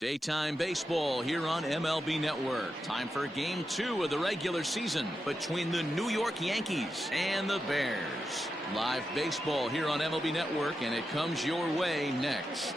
Daytime baseball here on MLB Network. Time for Game 2 of the regular season between the New York Yankees and the Bears. Live baseball here on MLB Network, and it comes your way next.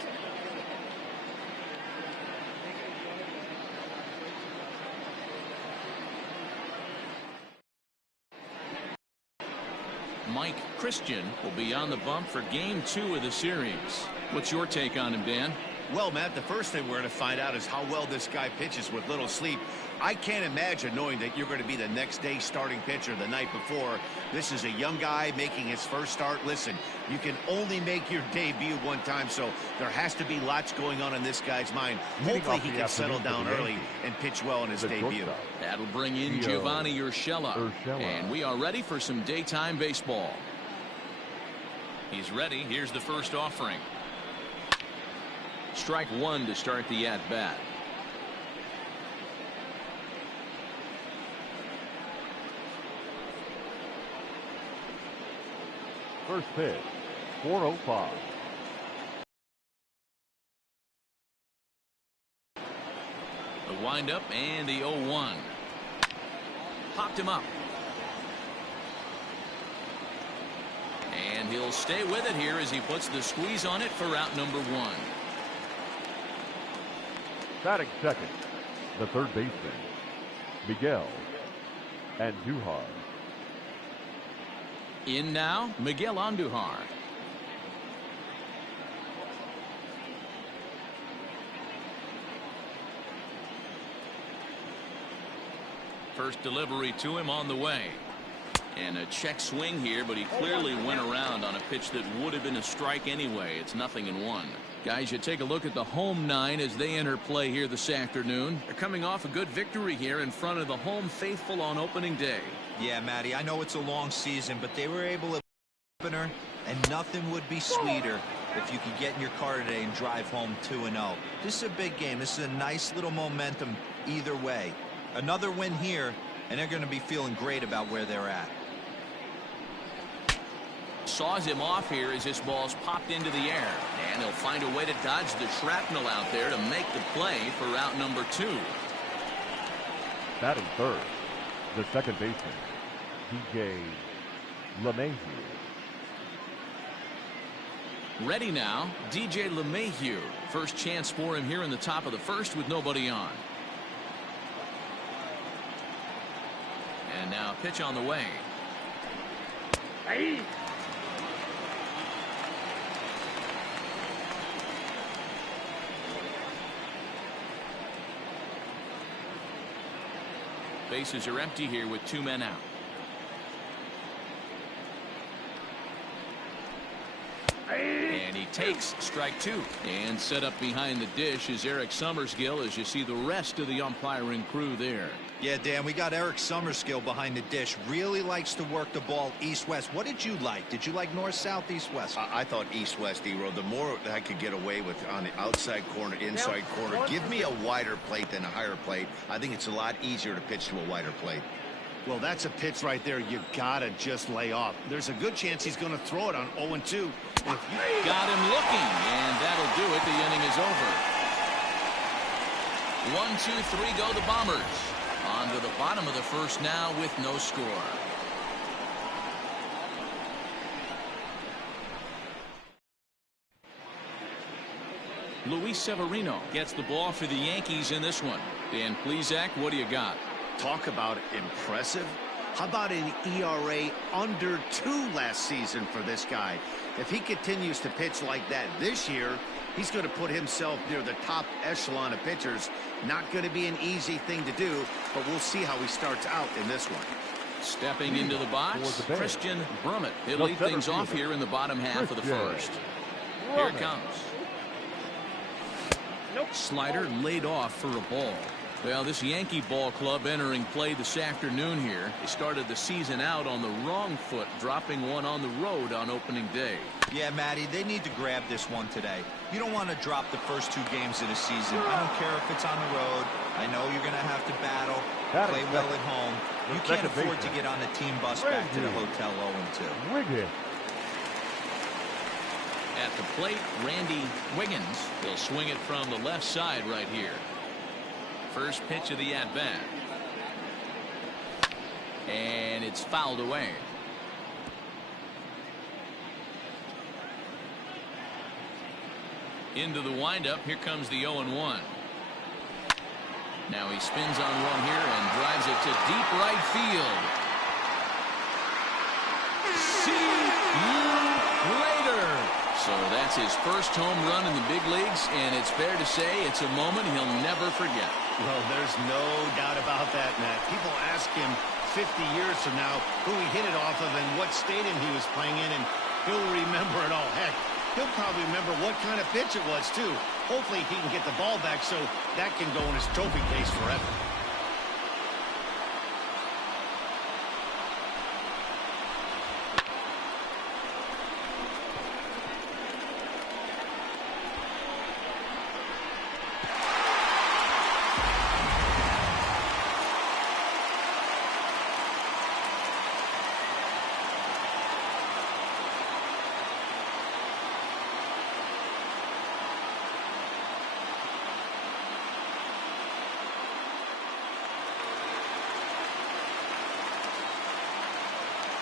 Mike Christian will be on the bump for Game 2 of the series. What's your take on him, Dan? Well, Matt, the first thing we're going to find out is how well this guy pitches with little sleep. I can't imagine knowing that you're going to be the next day starting pitcher the night before. This is a young guy making his first start. Listen, you can only make your debut one time, so there has to be lots going on in this guy's mind. Hopefully he can settle down early and pitch well in his debut. That'll bring in Giovanni Urshela. And we are ready for some daytime baseball. He's ready. Here's the first offering. Strike one to start the at-bat. First pitch, 4:05. The windup and the 0-1. Popped him up. And he'll stay with it here as he puts the squeeze on it for out number one. Batting second, the third baseman, Miguel Andujar. In now, Miguel Andujar. First delivery to him on the way. And a check swing here, but he clearly went around on a pitch that would have been a strike anyway. It's 0-1. Guys, you take a look at the home nine as they enter play here this afternoon. They're coming off a good victory here in front of the home faithful on opening day. Yeah, Matty, I know it's a long season, but they were able to opener, and nothing would be sweeter if you could get in your car today and drive home 2-0. This is a big game. This is a nice little momentum either way. Another win here, and they're going to be feeling great about where they're at. Saws him off here as this ball's popped into the air, and he'll find a way to dodge the shrapnel out there to make the play for out number two. Batting third, the second baseman, DJ LeMahieu. Ready now, DJ LeMahieu. First chance for him here in the top of the first with nobody on. And now pitch on the way. Hey. Bases are empty here with two men out. And he takes strike two. And set up behind the dish is Eric Summerskill as you see the rest of the umpiring crew there. Yeah, Dan, we got Eric Summerskill behind the dish. Really likes to work the ball east-west. What did you like? Did you like north-south, east-west? I thought east-west, E-Row. The more I could get away with on the outside corner, inside corner, give me a wider plate than a higher plate. I think it's a lot easier to pitch to a wider plate. Well, that's a pitch right there you gotta just lay off. There's a good chance he's going to throw it on 0-2. Got him looking, and that'll do it. The inning is over. 1-2-3 go the Bombers. On to the bottom of the first now with no score. Luis Severino gets the ball for the Yankees in this one. Dan Plesac, what do you got? Talk about impressive. How about an ERA under 2 last season for this guy? If he continues to pitch like that this year, he's going to put himself near the top echelon of pitchers. Not going to be an easy thing to do, but we'll see how he starts out in this one. Stepping into the box, Christian Brummett. He'll lead things off here in the bottom half of the first. Here it comes. Slider laid off for a ball. Well, this Yankee ball club entering play this afternoon here. They started the season out on the wrong foot, dropping one on the road on opening day. Yeah, Matty, they need to grab this one today. You don't want to drop the first 2 games of the season. I don't care if it's on the road. I know you're going to have to battle, play well at home. You can't afford to get on the team bus back to the hotel 0-2. At At the plate, Randy Wiggins. He'll swing it from the left side right here. First pitch of the at-bat. And it's fouled away. Into the windup. Here comes the 0-1. Now he spins on one here and drives it to deep right field. See you later. So that's his first home run in the big leagues, and it's fair to say it's a moment he'll never forget. Well, there's no doubt about that, Matt. People ask him 50 years from now who he hit it off of and what stadium he was playing in, and he'll remember it all. Heck, he'll probably remember what kind of pitch it was, too. Hopefully he can get the ball back so that can go in his trophy case forever.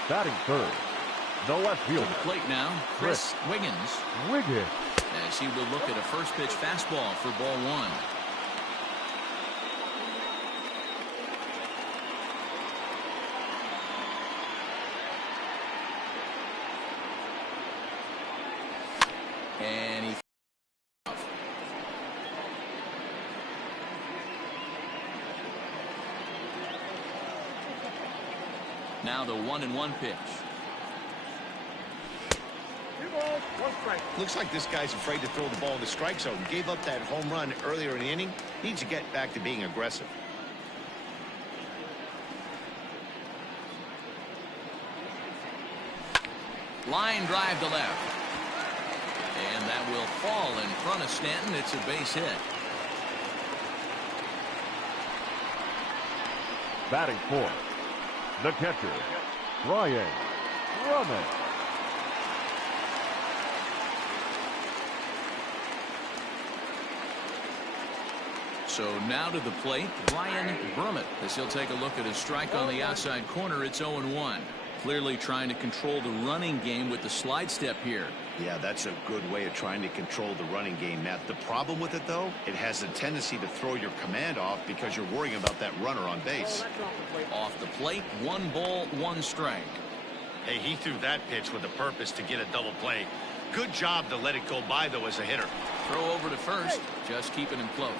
Batting third, the left fielder. To the plate now, Chris Wiggins. As he will look at a first pitch fastball for ball one. And he now the 1-1 pitch. Looks like this guy's afraid to throw the ball in the strike zone. Gave up that home run earlier in the inning. Needs to get back to being aggressive. Line drive to left. And that will fall in front of Stanton. It's a base hit. Batting fourth, the catcher, Brian Drummond. So now to the plate, Brian Brummett, as he'll take a look at a strike on the outside corner. It's 0-1. Clearly trying to control the running game with the slide step here. Yeah, that's a good way of trying to control the running game, Matt. The problem with it, though, it has a tendency to throw your command off because you're worrying about that runner on base. Off the plate, 1 ball, 1 strike. Hey, he threw that pitch with a purpose to get a double play. Good job to let it go by, though, as a hitter. Throw over to first, just keeping him close.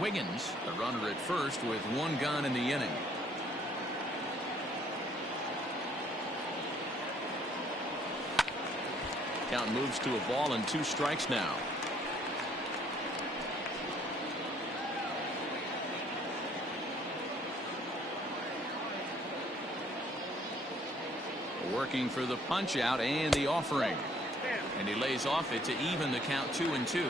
Wiggins, the runner at first with 1 gone in the inning. Count moves to a ball and 2 strikes now. Working for the punch out and the offering. And he lays off it to even the count 2-2.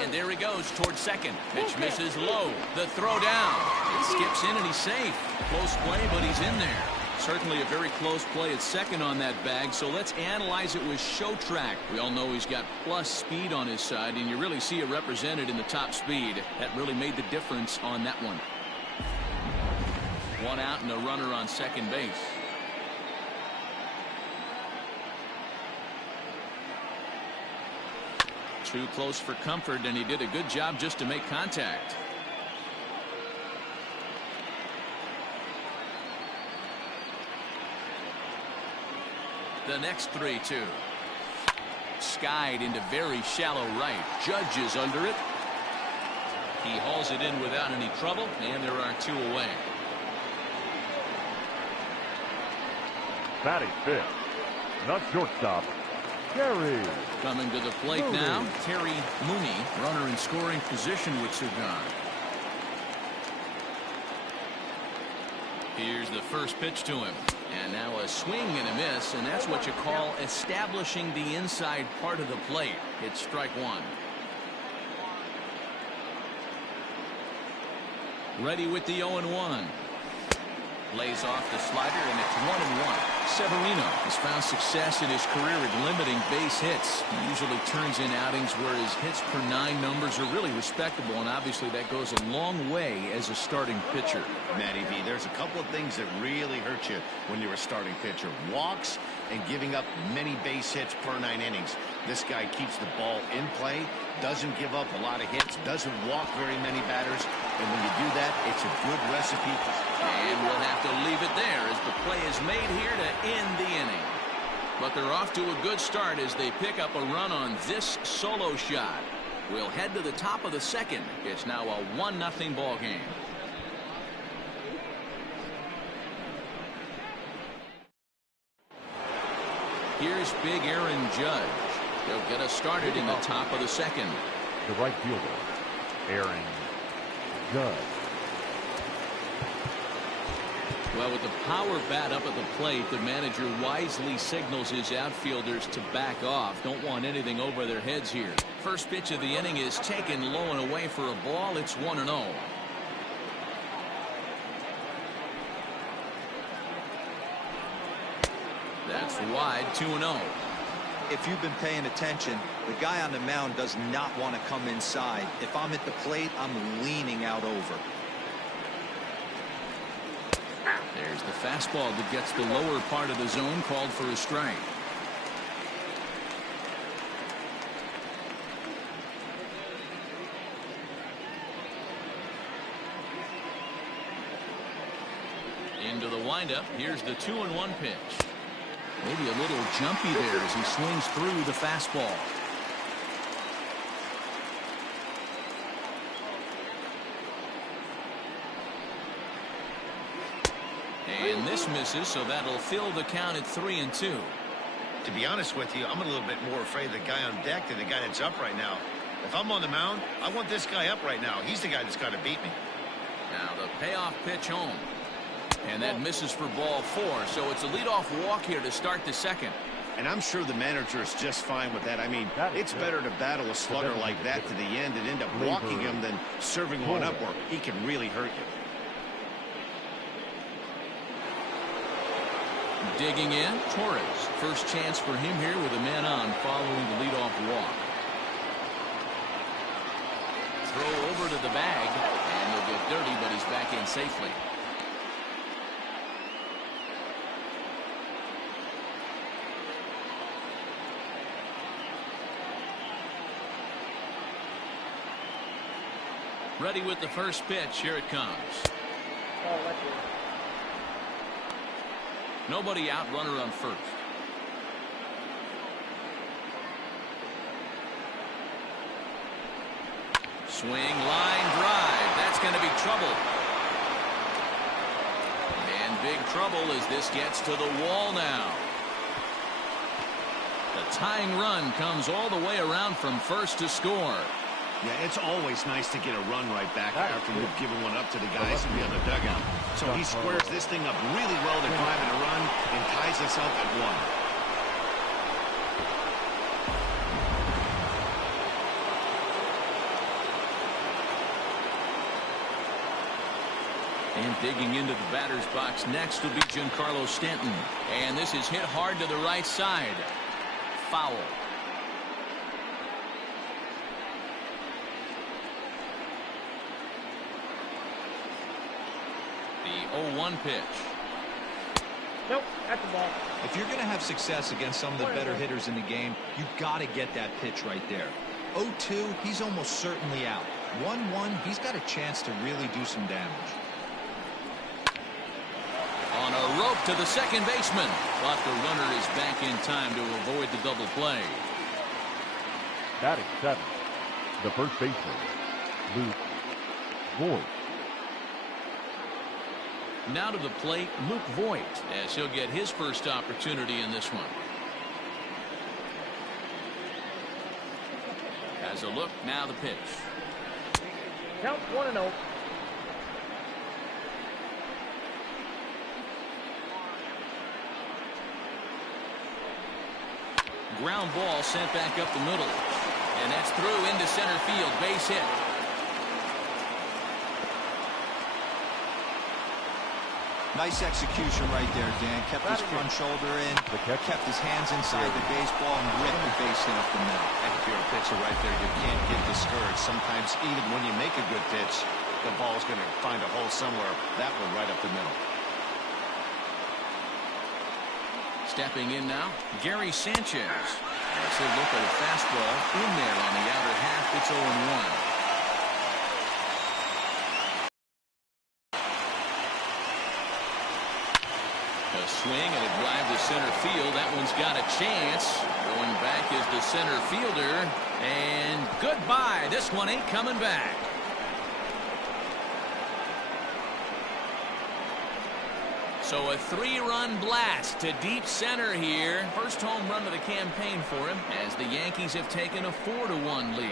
And there he goes towards second. Pitch misses low. The throw down. It skips in and he's safe. Close play, but he's in there. Certainly a very close play at second on that bag. So let's analyze it with show track. We all know he's got plus speed on his side, and you really see it represented in the top speed. That really made the difference on that one. 1 out and a runner on second base. Too close for comfort, and he did a good job just to make contact. The next 3-2. Skied into very shallow right. Judge is under it. He hauls it in without any trouble, and there are 2 away. Batting fifth, the shortstop, Terry. Coming to the plate Mooney. now, Terry Mooney, runner in scoring position with 2 gone. Here's the first pitch to him. And now a swing and a miss, and that's what you call establishing the inside part of the plate. It's strike 1. Ready with the 0-1. Lays off the slider, and it's 1-1. Severino has found success in his career at limiting base hits. He usually turns in outings where his hits per 9 numbers are really respectable, and obviously that goes a long way as a starting pitcher. Matty V, there's a couple of things that really hurt you when you're a starting pitcher. Walks and giving up many base hits per 9 innings. This guy keeps the ball in play, doesn't give up a lot of hits, doesn't walk very many batters, and when you do that, it's a good recipe. And we'll have to leave it there as the play is made here to end the inning. But they're off to a good start as they pick up a run on this solo shot. We'll head to the top of the second. It's now a 1-0 ball game. Here's big Aaron Judge. He'll get us started in the top of the second. The right fielder, Aaron Judge. Well, with the power bat up at the plate, the manager wisely signals his outfielders to back off. Don't want anything over their heads here. First pitch of the inning is taken low and away for a ball. It's 1-0. That's wide, 2-0. If you've been paying attention, the guy on the mound does not want to come inside. If I'm at the plate, I'm leaning out over. There's the fastball that gets the lower part of the zone, called for a strike. Into the windup. Here's the 2-1 pitch. Maybe a little jumpy there as he swings through the fastball. And this misses, so that'll fill the count at 3-2. To be honest with you, I'm a little bit more afraid of the guy on deck than the guy that's up right now. If I'm on the mound, I want this guy up right now. He's the guy that's got to beat me. Now the payoff pitch home. And that misses for ball 4, so it's a leadoff walk here to start the second. And I'm sure the manager is just fine with that. I mean, it's better to battle a slugger like that to the end and end up walking him than serving one up where he can really hurt you. Digging in, Torres. First chance for him here with a man on following the leadoff walk. Throw over to the bag, and he'll get dirty, but he's back in safely. Ready with the first pitch. Here it comes. Nobody out, runner on first. Swing, line drive. That's going to be trouble. And big trouble as this gets to the wall now. The tying run comes all the way around from first to score. Yeah, it's always nice to get a run right back after you've given one up to the guys in the other dugout. So he squares this thing up really well to drive in a run and ties us up at 1. And digging into the batter's box next will be Giancarlo Stanton. And this is hit hard to the right side. Foul. The 0-1 pitch. Nope, that's the ball. If you're going to have success against some of the better hitters in the game, you've got to get that pitch right there. 0-2, he's almost certainly out. 1-1, he's got a chance to really do some damage. On a rope to the second baseman, but the runner is back in time to avoid the double play. Batting 7, the first baseman, Luke Voigt. Now to the plate, Luke Voigt, as he'll get his first opportunity in this one. Has a look, now the pitch. Count 1-0. Ground ball sent back up the middle. And that's through into center field. Base hit. Nice execution right there, Dan. Kept his front shoulder in, kept his hands inside the baseball, and ripped the base hit up the middle. And if you're a pitcher right there, you can't get discouraged. Sometimes even when you make a good pitch, the ball's going to find a hole somewhere. That one right up the middle. Stepping in now, Gary Sanchez. As he'll look at a fastball in there on the outer half. It's 0-1. A swing and a drive to center field. That one's got a chance. Going back is the center fielder. And goodbye. This one ain't coming back. So a 3-run blast to deep center here. First home run of the campaign for him as the Yankees have taken a 4-1 lead.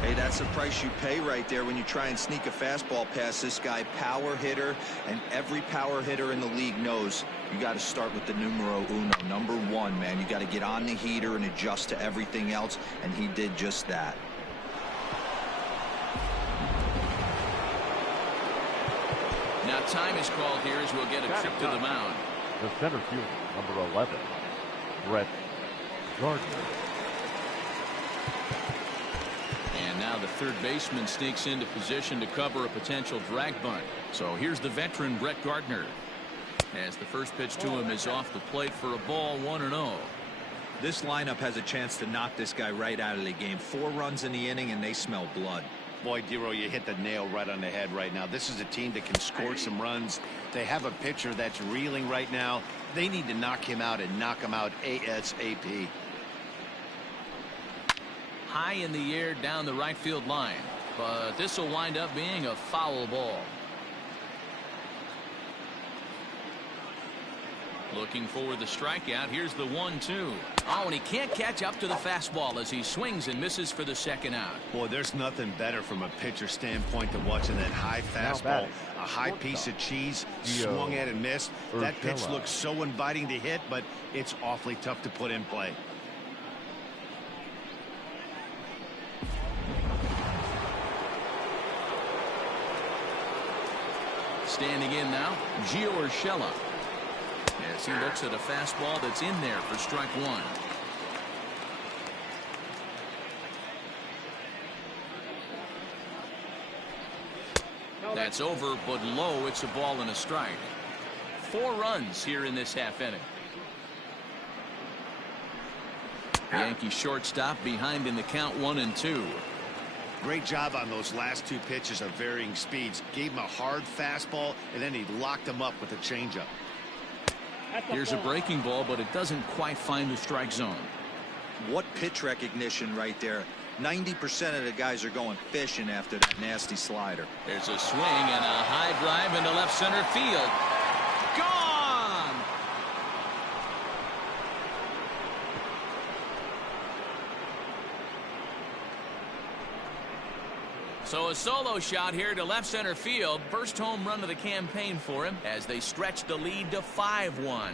Hey, that's the price you pay right there when you try and sneak a fastball past this guy. Power hitter, and every power hitter in the league knows you got to start with the numero uno, number 1, man. You got to get on the heater and adjust to everything else, and he did just that. Now time is called here as we'll get a trip to the mound. The center fielder, number 11, Brett Gardner. And now the third baseman sneaks into position to cover a potential drag bunt. So here's the veteran Brett Gardner. As the first pitch to him is off the plate for a ball, 1-0. This lineup has a chance to knock this guy right out of the game. 4 runs in the inning, and they smell blood. Boy, Dero, you hit the nail right on the head right now. This is a team that can score some runs. They have a pitcher that's reeling right now. They need to knock him out and knock him out ASAP. High in the air down the right field line, but this will wind up being a foul ball. Looking for the strikeout. Here's the 1-2. Oh, and he can't catch up to the fastball as he swings and misses for the second out. Boy, there's nothing better from a pitcher standpoint than watching that high fastball, a high piece of cheese, swung at and missed. That pitch looks so inviting to hit, but it's awfully tough to put in play. Standing in now, Gio Urshela. As he looks at a fastball that's in there for strike 1. That's over, but low. It's a ball and a strike. 4 runs here in this half inning. Yankee shortstop behind in the count, 1-2. Great job on those last 2 pitches of varying speeds. Gave him a hard fastball, and then he locked him up with a changeup. Here's a breaking ball, but it doesn't quite find the strike zone. What pitch recognition right there. 90% of the guys are going fishing after that nasty slider. There's a swing and a high drive into left center field. Gone! So a solo shot here to left center field. First home run of the campaign for him as they stretch the lead to 5-1.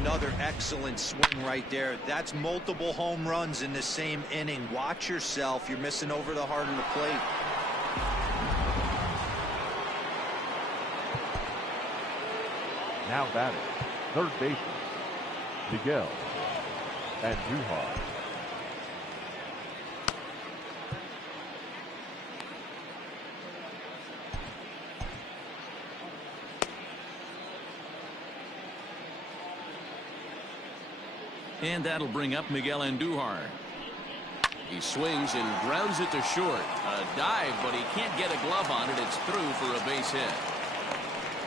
Another excellent swing right there. That's multiple home runs in the same inning. Watch yourself. You're missing over the heart of the plate. Now batting, third baseman, Miguel Andujar. And that'll bring up Miguel Andujar. He swings and grounds it to short. A dive, but he can't get a glove on it. It's through for a base hit.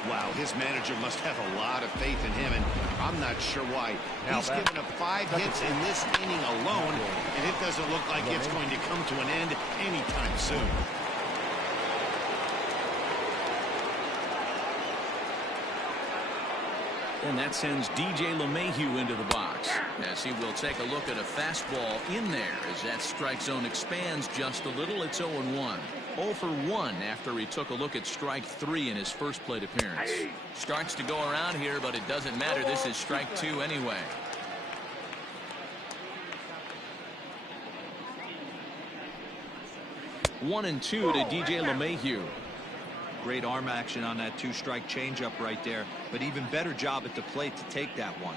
Wow, his manager must have a lot of faith in him, and I'm not sure why. He's given up 5 hits in this inning alone, and it doesn't look like it's going to come to an end anytime soon. And that sends DJ LeMahieu into the box as he will take a look at a fastball in there as that strike zone expands just a little. It's 0-1. 0 for 1 after he took a look at strike 3 in his first plate appearance. Starts to go around here, but it doesn't matter. This is strike 2 anyway. 1-2 to DJ LeMahieu. Great arm action on that two-strike changeup right there, but even better job at the plate to take that one.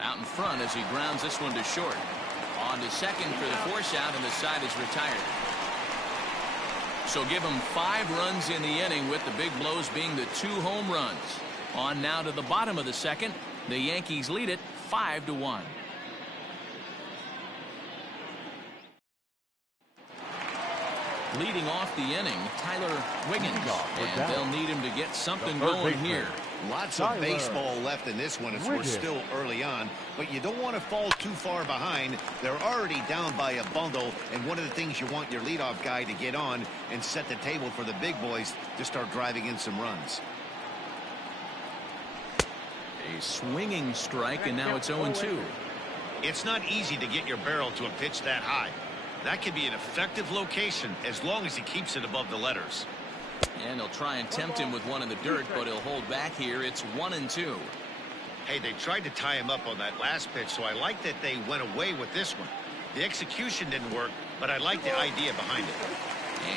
Out in front as he grounds this one to short. On to second for the force out, and the side is retired. So give him 5 runs in the inning, with the big blows being the 2 home runs. On now to the bottom of the second. The Yankees lead it 5-1. Leading off the inning, Tyler Wiggins, and they'll need him to get something going here. Lots of baseball left in this one as we're still early on, but you don't want to fall too far behind. They're already down by a bundle, and one of the things you want your leadoff guy to get on and set the table for the big boys to start driving in some runs. A swinging strike, and now it's 0-2. It's not easy to get your barrel to a pitch that high. That can be an effective location as long as he keeps it above the letters. And he'll try and tempt him with one in the dirt, but he'll hold back here. It's 1-2. Hey, they tried to tie him up on that last pitch, so I like that they went away with this one. The execution didn't work, but I like the idea behind it.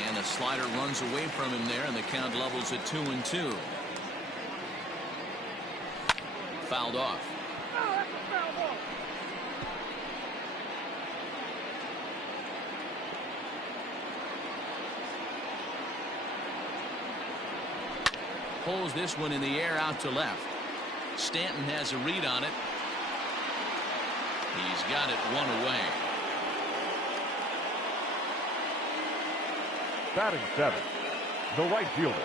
And a slider runs away from him there, and the count levels at 2-2. Fouled off. Pulls this one in the air out to left. Stanton has a read on it. He's got it one away. Batting 7th, the right fielder,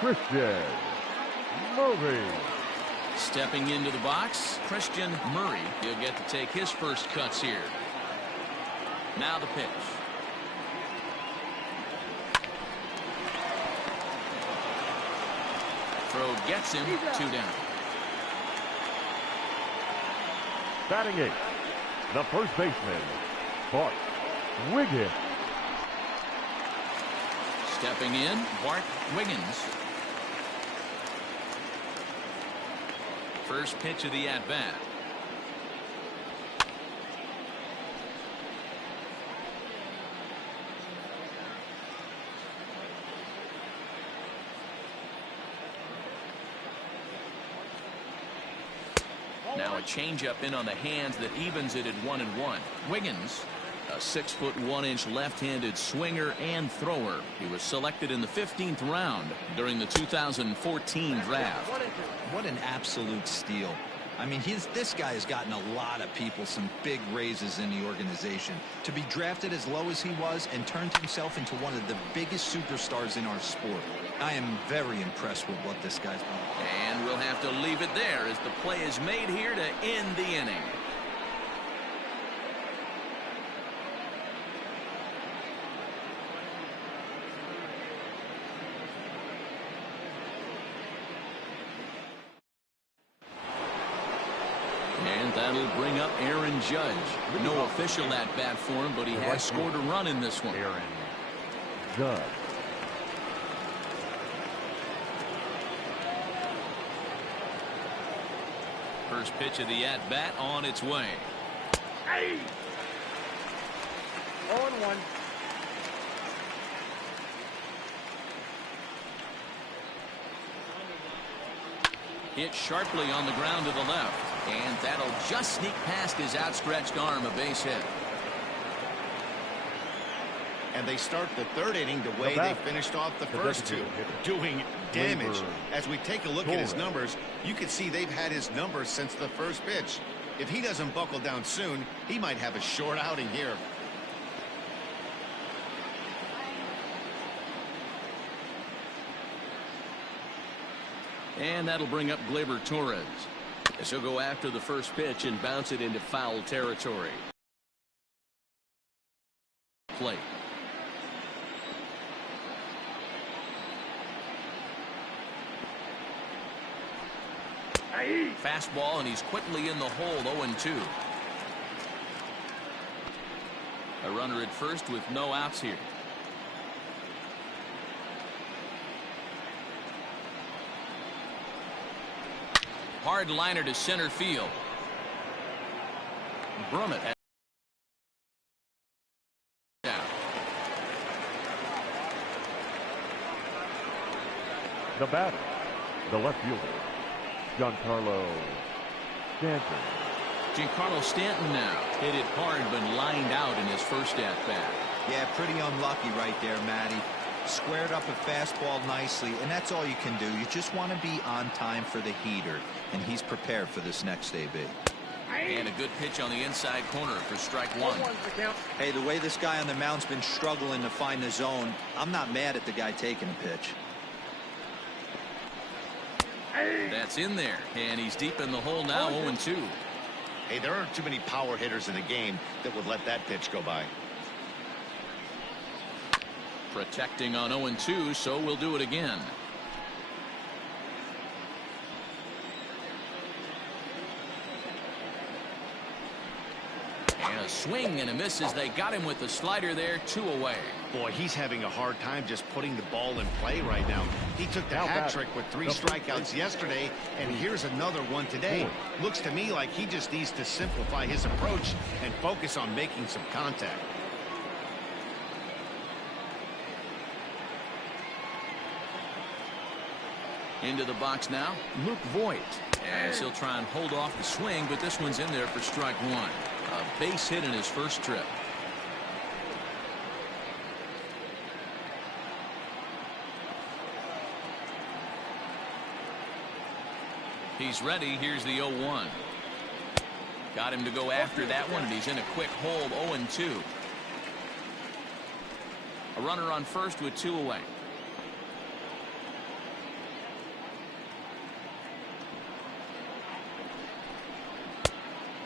Christian Murray. Stepping into the box, Christian Murray. He'll get to take his first cuts here. Now the pitch. Throw gets him, 2 down. Batting 8th, the first baseman, Bart Wiggins. Stepping in, Bart Wiggins. First pitch of the at-bat. Now a changeup in on the hands that evens it at 1-1. Wiggins, a 6'1" left-handed swinger and thrower. He was selected in the 15th round during the 2014 draft. What an absolute steal. I mean, this guy has gotten a lot of people some big raises in the organization. To be drafted as low as he was and turned himself into one of the biggest superstars in our sport. I am very impressed with what this guy's done. And we'll have to leave it there as the play is made here to end the inning. And that'll bring up Aaron Judge. No official at-bat for him, but he has scored a run in this one. Aaron Judge. First pitch of the at-bat on its way. Hey! 0-1. Hit sharply on the ground to the left. And that'll just sneak past his outstretched arm, a base hit. And they start the 3rd inning the way they finished off the first 2, doing damage. As we take a look at his numbers, you can see they've had his numbers since the first pitch. If he doesn't buckle down soon, he might have a short outing here. And that'll bring up Gleyber Torres, as he'll go after the first pitch and bounce it into foul territory. Plate. Fastball, and he's quickly in the hole, 0-2. A runner at first with no outs here. Hard liner to center field. Brummett down. The batter, the left fielder, Giancarlo Stanton. Giancarlo Stanton now hit it hard but lined out in his first at-bat. Yeah, pretty unlucky right there, Matty. Squared up a fastball nicely, and that's all you can do. You just want to be on time for the heater, and he's prepared for this next AB. And a good pitch on the inside corner for strike one. Hey, the way this guy on the mound's been struggling to find the zone, I'm not mad at the guy taking a pitch. That's in there, and he's deep in the hole now, 0-2. Hey, there aren't too many power hitters in the game that would let that pitch go by. Protecting on 0-2, so we'll do it again. And a swing and a miss as they got him with the slider there, 2 away. Boy, he's having a hard time just putting the ball in play right now. He took the hat trick with 3 strikeouts yesterday, and here's another one today. Looks to me like he just needs to simplify his approach and focus on making some contact. Into the box now, Luke Voigt, as he'll try and hold off the swing, but this one's in there for strike one. A base hit in his first trip. He's ready. Here's the 0-1. Got him to go after that one, and he's in a quick hold, 0-2. A runner on first with 2 away.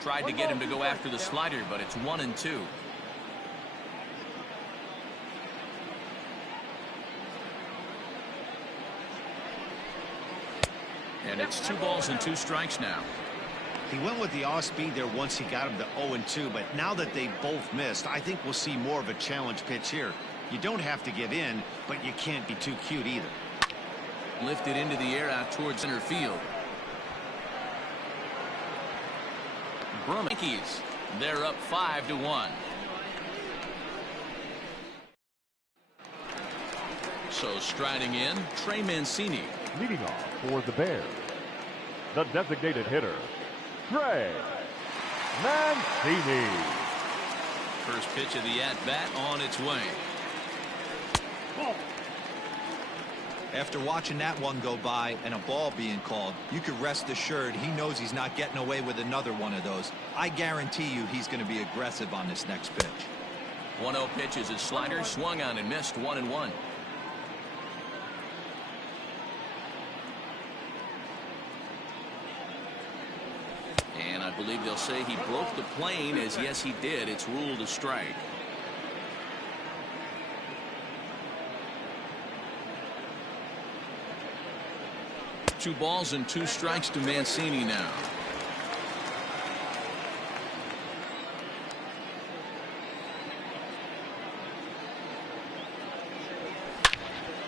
Tried to get him to go after the slider, but it's 1-2. And it's 2 balls and 2 strikes now. He went with the off speed there once he got him to 0-2, but now that they both missed, I think we'll see more of a challenge pitch here. You don't have to give in, but you can't be too cute either. Lifted into the air out towards center field. Yankees, they're up 5-1. So striding in, Trey Mancini. Leading off for the Bears, the designated hitter, Trey Mancini. First pitch of the at-bat on its way. After watching that one go by and a ball being called, you could rest assured he knows he's not getting away with another one of those. I guarantee you he's going to be aggressive on this next pitch. 1-0 pitch is his slider, swung on and missed, 1-1. And I believe they'll say he broke the plane, as yes he did. It's ruled a strike. Two balls and 2 strikes to Mancini now.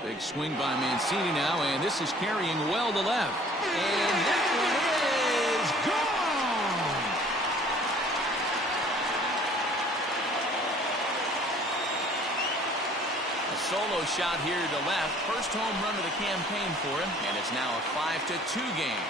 Big swing by Mancini now, and this is carrying well to left. And that one is gone! A solo shot here to left. First home run of the campaign for him, and it's now a 5-2 game.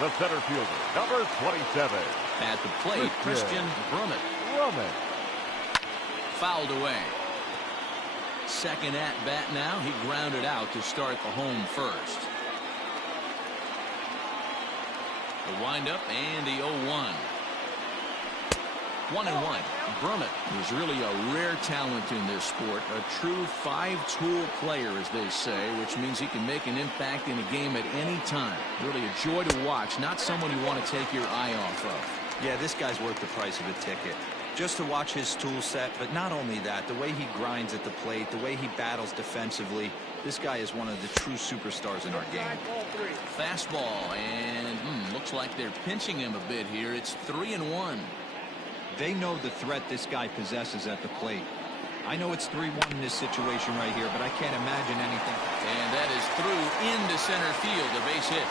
The center fielder, number 27. At the plate, Christian Brummett. Fouled away. Second at bat now. He grounded out to start the home first. The windup and the 0-1. 1-1. Brummett is really a rare talent in this sport. A true 5-tool player, as they say, which means he can make an impact in a game at any time. Really a joy to watch. Not someone you want to take your eye off of. Yeah, this guy's worth the price of a ticket. Just to watch his tool set, but not only that, the way he grinds at the plate, the way he battles defensively, this guy is one of the true superstars in our game. Fastball, and looks like they're pinching him a bit here. It's 3-1. They know the threat this guy possesses at the plate. I know it's 3-1 in this situation right here, but I can't imagine anything. And that is through into center field, a base hit.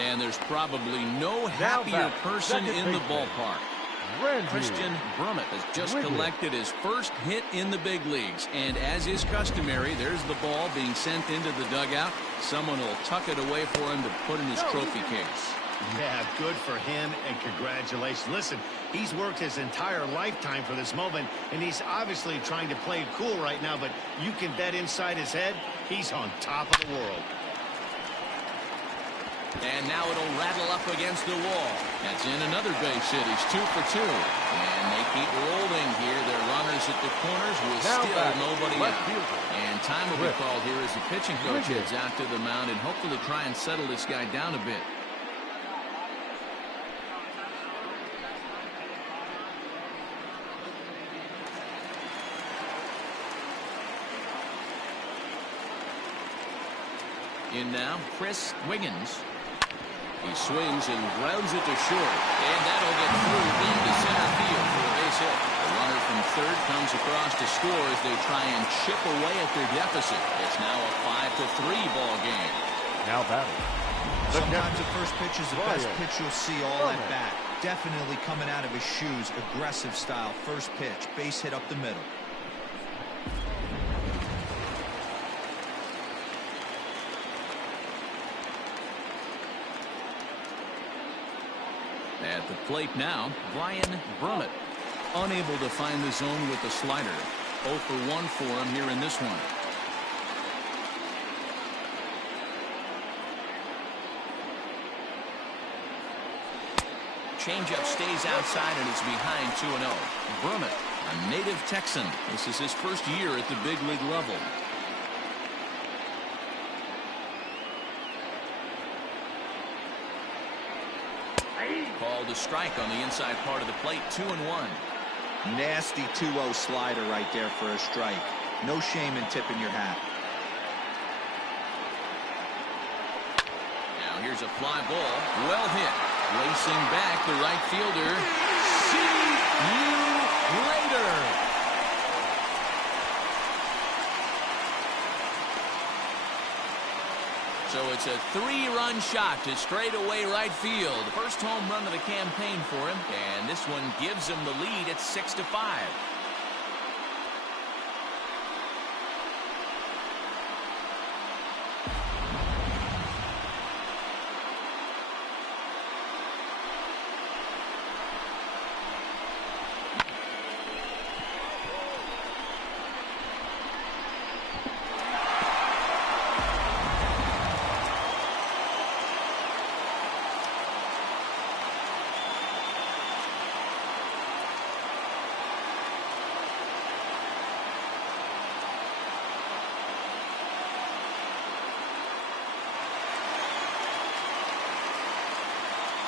And there's probably no happier person in the ballpark. Christian Brummett has just collected his first hit in the big leagues. And as is customary, there's the ball being sent into the dugout. Someone will tuck it away for him to put in his trophy case. Yeah, good for him, and congratulations. Listen, he's worked his entire lifetime for this moment, and he's obviously trying to play it cool right now, but you can bet inside his head, he's on top of the world. And now it'll rattle up against the wall. That's in another base hit. He's 2 for 2. And they keep rolling here. Their runners at the corners with still nobody out. And time will be called here as the pitching coach heads out to the mound and hopefully try and settle this guy down a bit. In now, Chris Wiggins. He swings and grounds it to short. And that'll get through into center field for a base hit. The runner from third comes across to score as they try and chip away at their deficit. It's now a 5-3 ball game. Now batting. Sometimes the first pitch is the best pitch you'll see all at bat. Definitely coming out of his shoes. Aggressive style. First pitch. Base hit up the middle. At the plate now, Brian Brummett. Unable to find the zone with the slider. 0 for 1 for him here in this one. Changeup stays outside and is behind 2-0. Brummett, a native Texan. This is his first year at the big league level. Called a strike on the inside part of the plate. 2-1. Nasty 2-0 slider right there for a strike. No shame in tipping your hat. Now here's a fly ball. Well hit. Racing back the right fielder. See you later. So it's a 3-run shot to straightaway right field. First home run of the campaign for him, and this one gives him the lead at 6-5.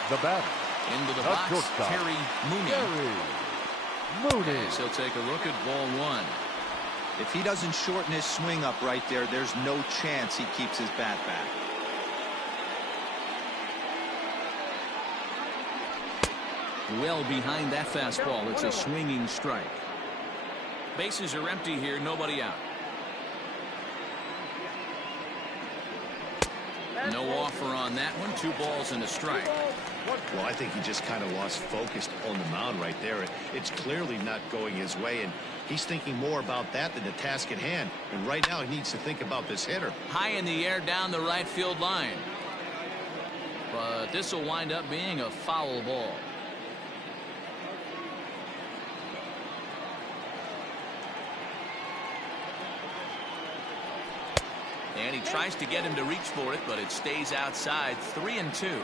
The batter. Into the box, shortstop, Terry Mooney. Mooney. So take a look at ball one. If he doesn't shorten his swing up right there, there's no chance he keeps his bat back. Well behind that fastball. It's a swinging strike. Bases are empty here. Nobody out. No offer on that one. 2 balls and a strike. Well, I think he just kind of lost focus on the mound right there. It's clearly not going his way, and he's thinking more about that than the task at hand. And right now he needs to think about this hitter. High in the air down the right field line. But this will wind up being a foul ball. And he tries to get him to reach for it, but it stays outside. 3-2.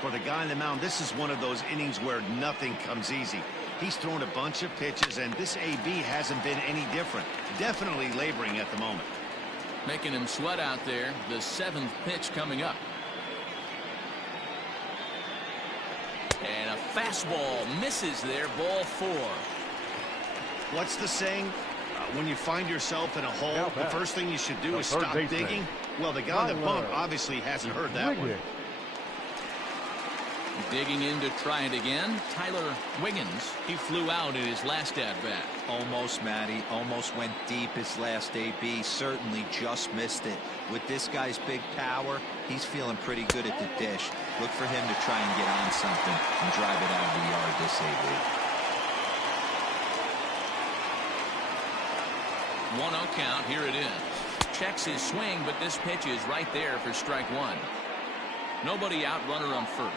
For the guy on the mound, this is one of those innings where nothing comes easy. He's thrown a bunch of pitches, and this AB hasn't been any different. Definitely laboring at the moment. Making him sweat out there. The 7th pitch coming up. And a fastball misses there. Ball 4. What's the saying? When you find yourself in a hole, the first thing you should do is stop digging. Well, the guy on the bump obviously hasn't heard that one. Digging in to try it again, Tyler Wiggins. He flew out in his last at-bat. Almost, Matty. Almost went deep his last AB. Certainly just missed it. With this guy's big power, he's feeling pretty good at the dish. Look for him to try and get on something and drive it out of the yard this AB. 1-0 count. Here it is. Checks his swing, but this pitch is right there for strike one. Nobody out, runner on first.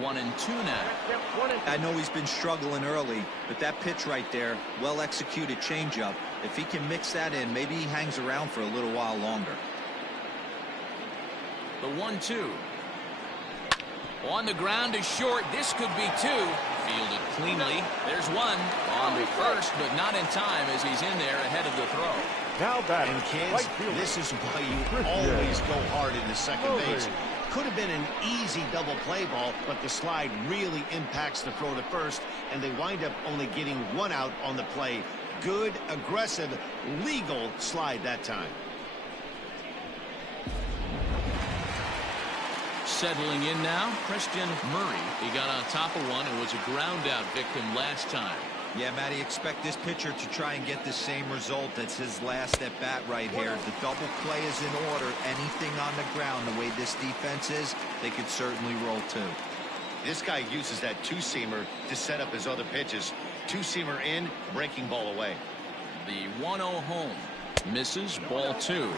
1-2 now. I know he's been struggling early, but that pitch right there, well executed changeup. If he can mix that in, maybe he hangs around for a little while longer. The 1-2. On the ground is short. This could be two. Fielded cleanly. There's one on the first, but not in time as he's in there ahead of the throw. Now batting, And kids, right fielder. this is why you always go hard into second base. Could have been an easy double play ball, but the slide really impacts the throw to first, and they wind up only getting one out on the play. Good, aggressive, legal slide that time. Settling in now, Christian Murray. He got on top of one and was a ground out victim last time. Yeah, Matty, expect this pitcher to try and get the same result. That's his last at bat right here. The double play is in order. Anything on the ground, the way this defense is, they could certainly roll two. This guy uses that two-seamer to set up his other pitches. Two-seamer in, breaking ball away. The 1-0 home. Misses, ball two.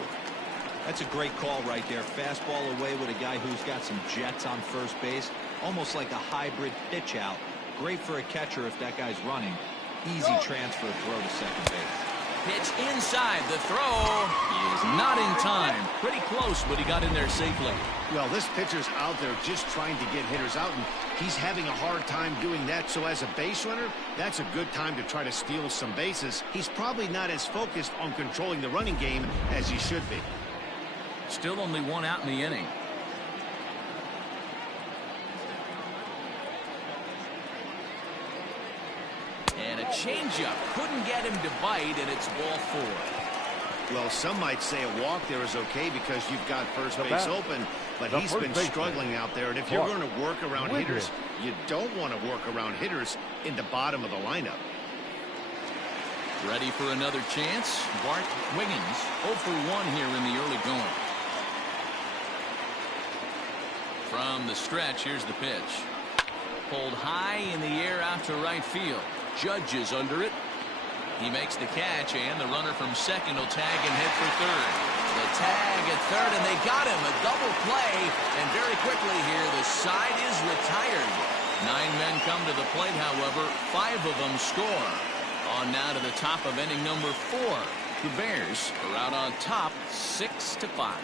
That's a great call right there. Fastball away with a guy who's got some jets on first base. Almost like a hybrid pitch out. Great for a catcher if that guy's running. Easy transfer throw to second base. Pitch inside. The throw is not in time. Pretty close, but he got in there safely. Well, this pitcher's out there just trying to get hitters out, and he's having a hard time doing that. So as a base runner, that's a good time to try to steal some bases. He's probably not as focused on controlling the running game as he should be. Still only one out in the inning. And a changeup couldn't get him to bite, and it's ball four. Well, some might say a walk there is okay because you've got first base open, but he's been struggling out there. And if you're going to work around hitters, you don't want to work around hitters in the bottom of the lineup. Ready for another chance? Bart Wiggins 0 for 1 here in the early going. From the stretch, here's the pitch. Pulled high in the air out to right field. Judge is under it. He makes the catch, and the runner from second will tag and head for third. The tag at third, and they got him. A double play, and very quickly here, the side is retired. 9 men come to the plate, however. 5 of them score. On now to the top of inning number 4. The Bears are out on top, 6-5.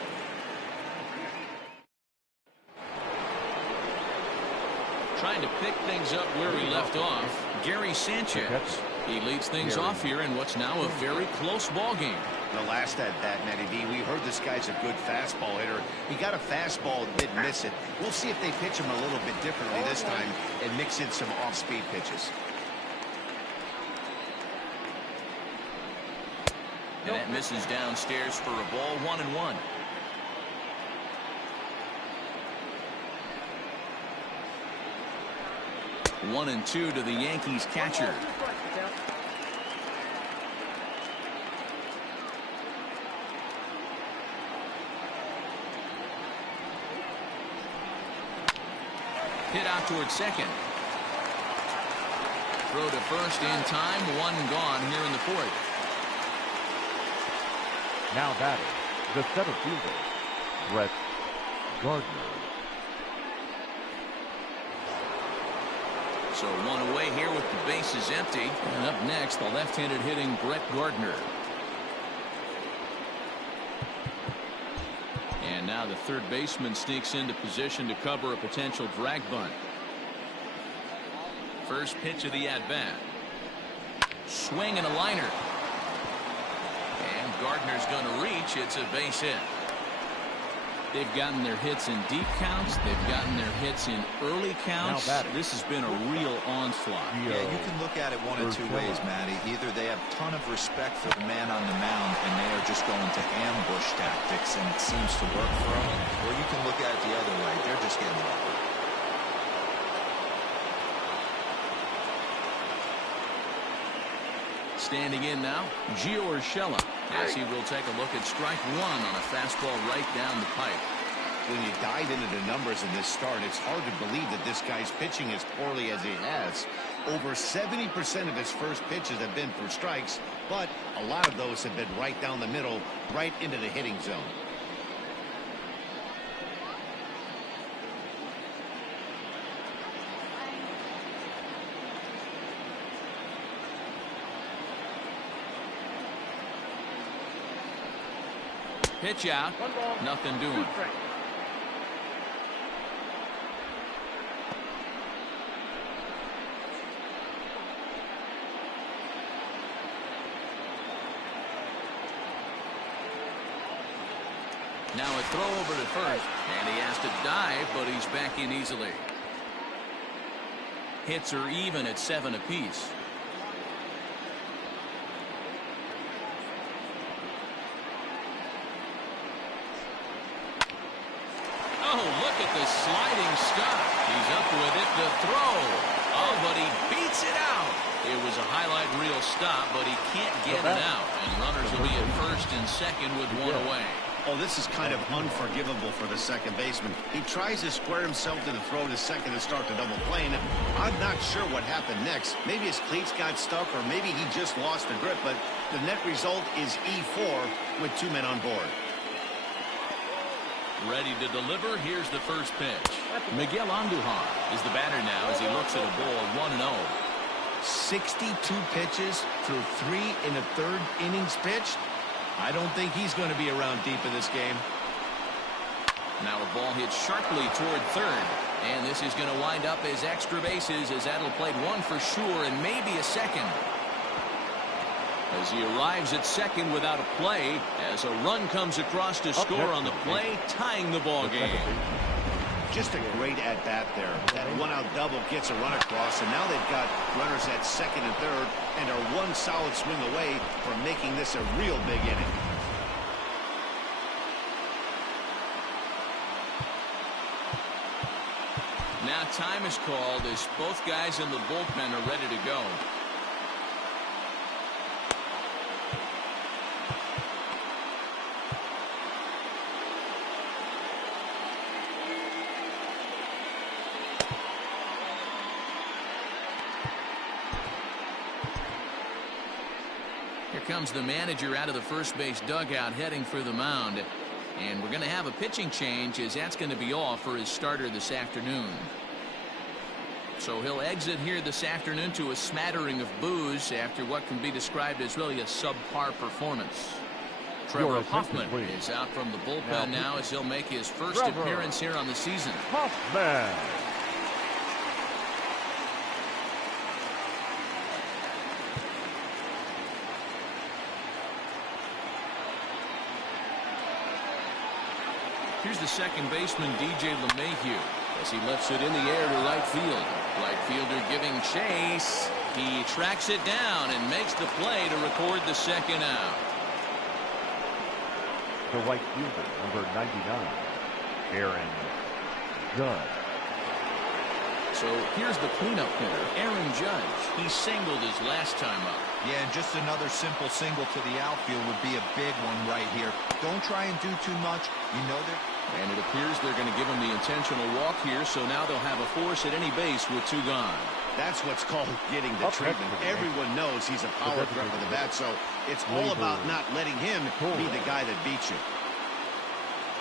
Trying to pick things up where he left off, Gary Sanchez. He leads things off here in what's now a very close ball game. The last at bat, Matty D, we heard this guy's a good fastball hitter. He got a fastball and didn't miss it. We'll see if they pitch him a little bit differently this time and mix in some off-speed pitches. And that misses downstairs for a ball, 1-1. One and two to the Yankees catcher. Hit out towards second. Throw to first in time. One gone here in the fourth. Now batting, the center fielder, Brett Gardner. So one away here with the bases empty. And up next, the left-handed hitting Brett Gardner. And now the third baseman sneaks into position to cover a potential drag bunt. First pitch of the at-bat. Swing and a liner. And Gardner's going to reach. It's a base hit. They've gotten their hits in deep counts. They've gotten their hits in early counts. This has been a real onslaught. Yeah, you can look at it one of two ways, Matty. Either they have a ton of respect for the man on the mound, and they are just going to ambush tactics, and it seems to work for them. Or you can look at it the other way. They're just getting lucky. Standing in now, Gio Urshela, as he will take a look at strike one on a fastball right down the pipe. When you dive into the numbers in this start, it's hard to believe that this guy's pitching as poorly as he has. Over 70% of his first pitches have been for strikes, but a lot of those have been right down the middle, right into the hitting zone. Pitch out, nothing doing. Now a throw over to first, and he has to dive, but he's back in easily. Hits are even at 7 apiece. Oh, look at the sliding stop. He's up with it to throw. Oh, but he beats it out. It was a highlight reel stop, but he can't get it out. And runners will be at first and second with one away. Oh, this is kind of unforgivable for the second baseman. He tries to square himself to the throw to second and start the double play. And I'm not sure what happened next. Maybe his cleats got stuck, or maybe he just lost the grip. But the net result is E4 with 2 men on board. Ready to deliver. Here's the first pitch. Miguel Andujar is the batter now as he looks at a ball 1-0. 62 pitches through 3 in the third innings pitched. I don't think he's going to be around deep in this game. Now a ball hit sharply toward third, and this is going to wind up as extra bases, as that'll play one for sure and maybe a second. As he arrives at second without a play, as a run comes across to score on the play, tying the ball game. Just a great at-bat there. That one-out double gets a run across, and now they've got runners at second and third and are one solid swing away from making this a real big inning. Now time is called as both guys in the bullpen are ready to go. Here comes the manager out of the first base dugout heading for the mound. And we're going to have a pitching change, as that's going to be all for his starter this afternoon. So he'll exit here this afternoon to a smattering of boos after what can be described as really a subpar performance. Trevor Hoffman is out from the bullpen now as he'll make his first appearance here on the season. Hoffman. Here's the second baseman, DJ LeMahieu, as he lifts it in the air to right field. Right fielder giving chase. He tracks it down and makes the play to record the second out. The right fielder, number 99, Aaron Judge. So here's the cleanup hitter, Aaron Judge. He singled his last time up. Yeah, and just another simple single to the outfield would be a big one right here. Don't try and do too much. You know that. And it appears they're going to give him the intentional walk here, so now they'll have a force at any base with 2 gone. That's what's called getting the treatment. Everyone knows he's a power threat with the bat, so it's all about not letting him be the guy that beats you.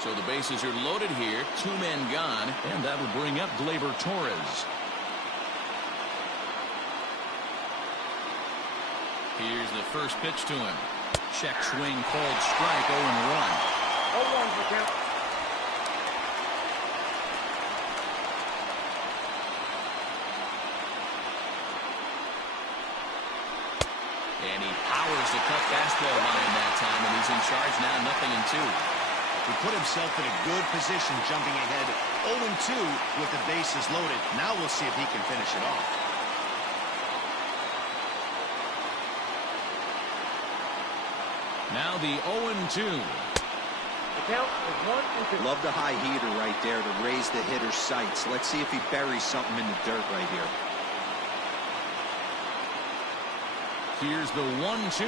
So the bases are loaded here, 2 men gone, and that'll bring up Gleyber Torres. Here's the first pitch to him. Check swing called strike, 0-1. 0-1 for count. And he powers the cut fastball by him that time, and he's in charge now, 0-2. He put himself in a good position jumping ahead 0-2 with the bases loaded. Now we'll see if he can finish it off. Now the 0-2. The count is 1-2. Love the high heater right there to raise the hitter's sights. Let's see if he buries something in the dirt right here. Here's the 1-2.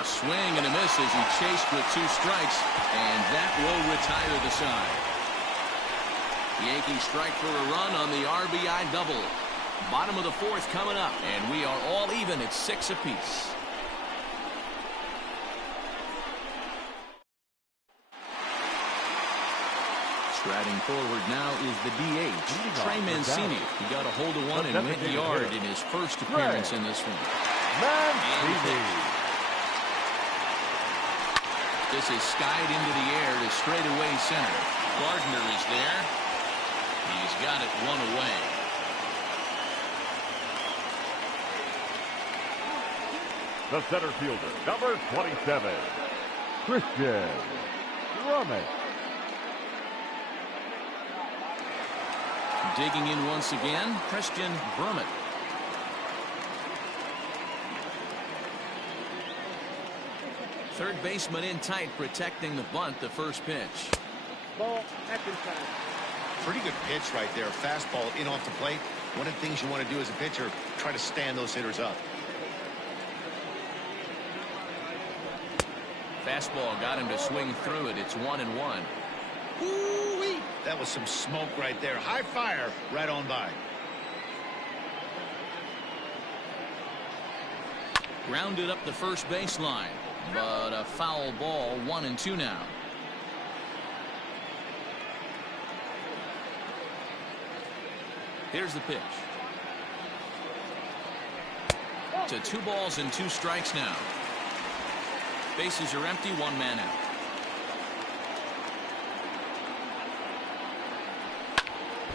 A swing and a miss as he chased with 2 strikes, and that will retire the side. Yankees strike for a run on the RBI double. Bottom of the 4th coming up, and we are all even at 6 apiece. Striding forward now is the DH, Trey Mancini. He got a hold of one and went yard in his first appearance in this one. This is skied into the air to straightaway center. Gardner is there. He's got it 1 away. The center fielder, number 27, Christian Drummond. Digging in once again, Christian Drummond. Third baseman in tight, protecting the bunt, the first pitch. Ball at inside. Pretty good pitch right there. Fastball in off the plate. One of the things you want to do as a pitcher, try to stand those hitters up. Fastball got him to swing through it. It's 1-1. Woo-wee. That was some smoke right there. High fire right on by. Grounded up the first baseline, but a foul ball. 1-2 now. Here's the pitch. To 2 balls and 2 strikes now. Bases are empty, 1 man out.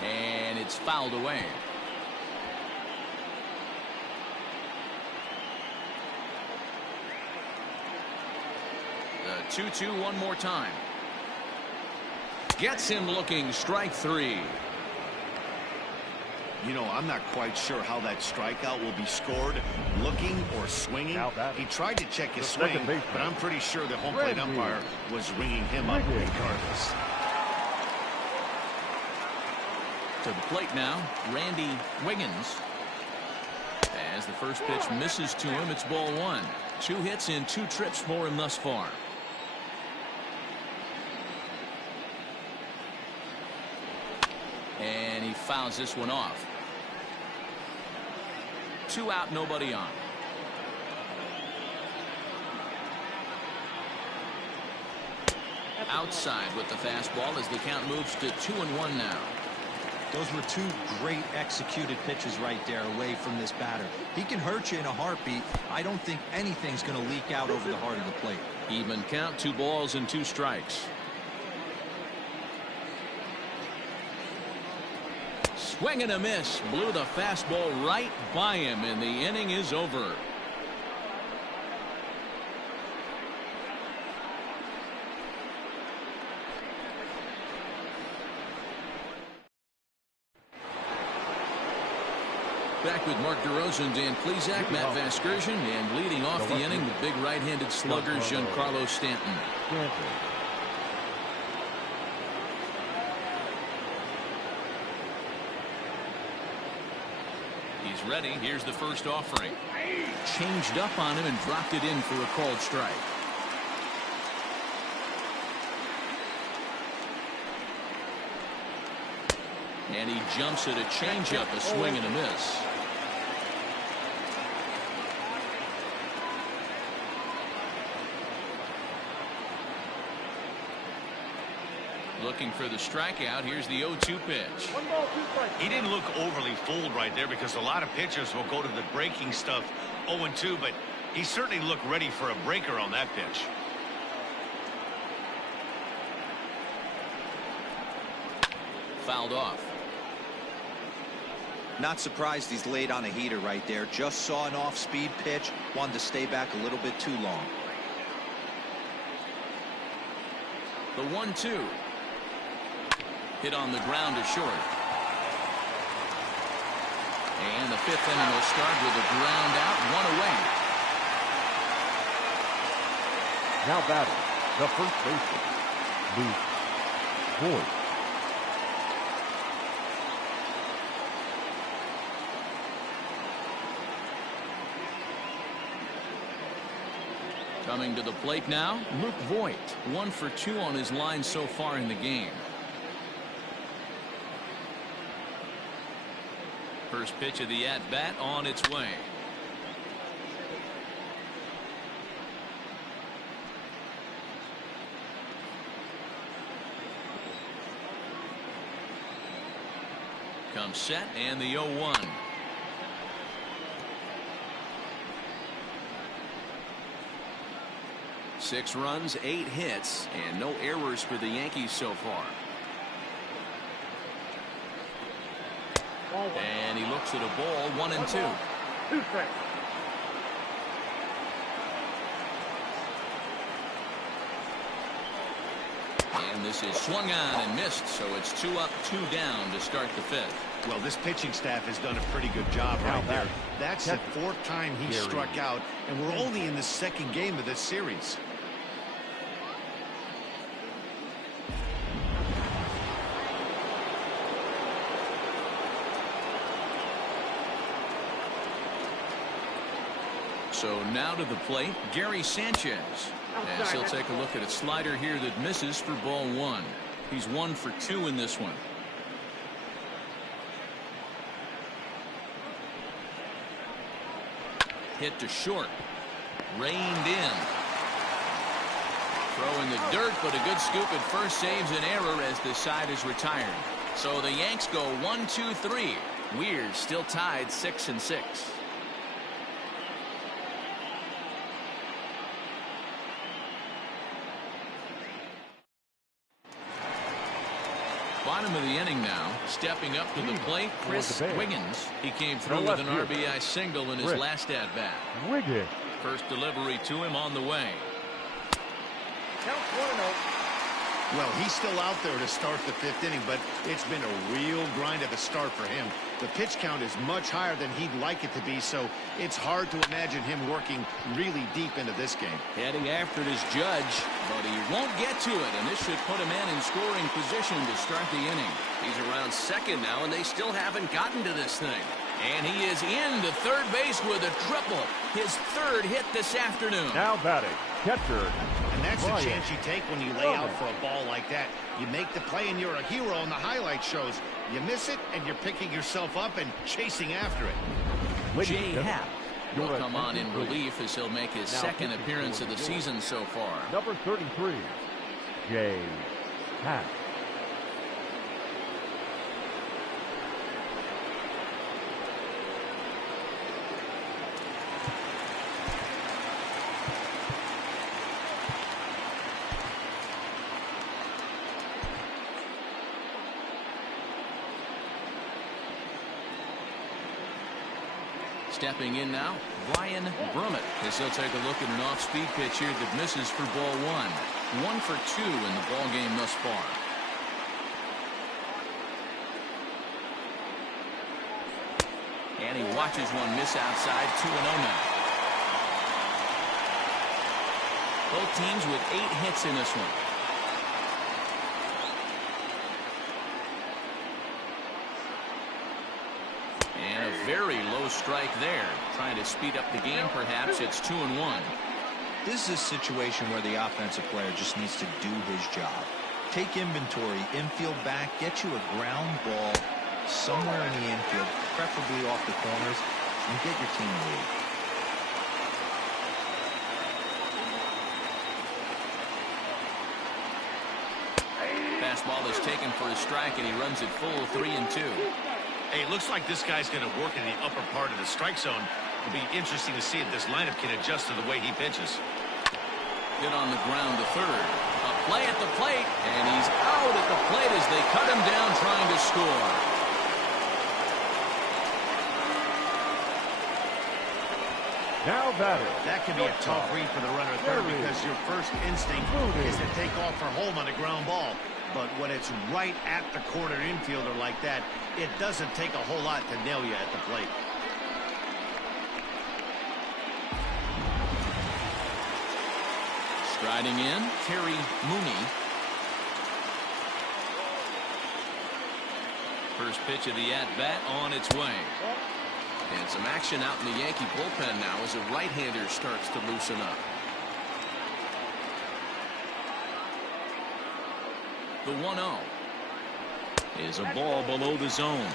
And it's fouled away. The 2-2 one more time. Gets him looking, strike 3. You know, I'm not quite sure how that strikeout will be scored, looking or swinging. He tried to check his swing, but I'm pretty sure the home plate umpire was ringing him up regardless. To the plate now, Randy Wiggins. As the first pitch misses to him, it's ball 1. 2 hits in 2 trips for him thus far. And he fouls this one off. 2 out, nobody on. Outside with the fastball as the count moves to 2-1 now. Those were 2 great executed pitches right there away from this batter. He can hurt you in a heartbeat. I don't think anything's going to leak out over the heart of the plate. Even count, 2 balls and 2 strikes. Swing and a miss. Blew the fastball right by him, and the inning is over. Back with Mark DeRosa, Dan Plesac, Matt Vasgersian, and leading off the inning, the big right-handed slugger, Giancarlo Stanton. He's ready. Here's the first offering. Changed up on him and dropped it in for a called strike. And he jumps at a changeup, a swing and a miss. Looking for the strikeout. Here's the 0-2 pitch. 1 ball, 2 strikes. He didn't look overly fooled right there because a lot of pitchers will go to the breaking stuff 0-2, but he certainly looked ready for a breaker on that pitch. Fouled off. Not surprised he's laid on a heater right there. Just saw an off-speed pitch. Wanted to stay back a little bit too long. The 1-2. Hit on the ground to short. And the 5th inning will start with a ground out, 1 away. Now batting, the first baseman, Luke Voigt. Coming to the plate now, Luke Voigt, 1 for 2 on his line so far in the game. First pitch of the at-bat on its way. Comes set and the 0-1. Six runs, 8 hits, and no errors for the Yankees so far. And he looks at a ball, 1-2. 2 strikes. And this is swung on and missed, so it's 2 up, 2 down to start the 5th. Well, this pitching staff has done a pretty good job right there. That's the 4th time he struck out, and we're only in the 2nd game of this series. So now to the plate, Gary Sanchez. As he'll take a look at a slider here that misses for ball 1. He's 1 for 2 in this one. Hit to short. Reined in. Throw in the dirt, but a good scoop at first saves an error as the side is retired. So the Yanks go 1-2-3. Weird still tied 6-6. Bottom of the inning now. Stepping up to the plate, Chris Wiggins. He came through with an RBI single in his last at-bat. Wiggins. First delivery to him on the way. Counts 1-0. Well, he's still out there to start the 5th inning, but it's been a real grind of a start for him. The pitch count is much higher than he'd like it to be, so it's hard to imagine him working really deep into this game. Heading after it is Judge, but he won't get to it, and this should put a man in scoring position to start the inning. He's around second now, and they still haven't gotten to this thing. And he is into third base with a triple. His 3rd hit this afternoon. Now batting, catcher. And that's the chance you take when you lay out for a ball like that. You make the play and you're a hero on the highlight shows. You miss it and you're picking yourself up and chasing after it. Jay Happ will come on in relief as he'll make his 2nd appearance of the season so far. Number 33, Jay Happ. Stepping in now, Brian Brummett, as he'll take a look at an off-speed pitch here that misses for ball 1. 1 for 2 in the ball game thus far. And he watches one miss outside. 2-0 now. Both teams with 8 hits in this one. And a very low strike there. Trying to speed up the game, perhaps. It's 2-1. This is a situation where the offensive player just needs to do his job. Take inventory, infield back, get you a ground ball somewhere in the infield, preferably off the corners, and get your team a lead. Fastball is taken for a strike, and he runs it full 3-2. Hey, it looks like this guy's going to work in the upper part of the strike zone. It'll be interesting to see if this lineup can adjust to the way he pitches. Hit on the ground to third. A play at the plate, and he's out at the plate as they cut him down trying to score. Now batting. That can be a tough read for the runner at third because your first instinct is to take off for home on a ground ball. But when it's right at the corner infielder like that, it doesn't take a whole lot to nail you at the plate. Striding in, Terry Mooney. First pitch of the at-bat on its way. And some action out in the Yankee bullpen now as a right-hander starts to loosen up. The 1-0 is a ball below the zone.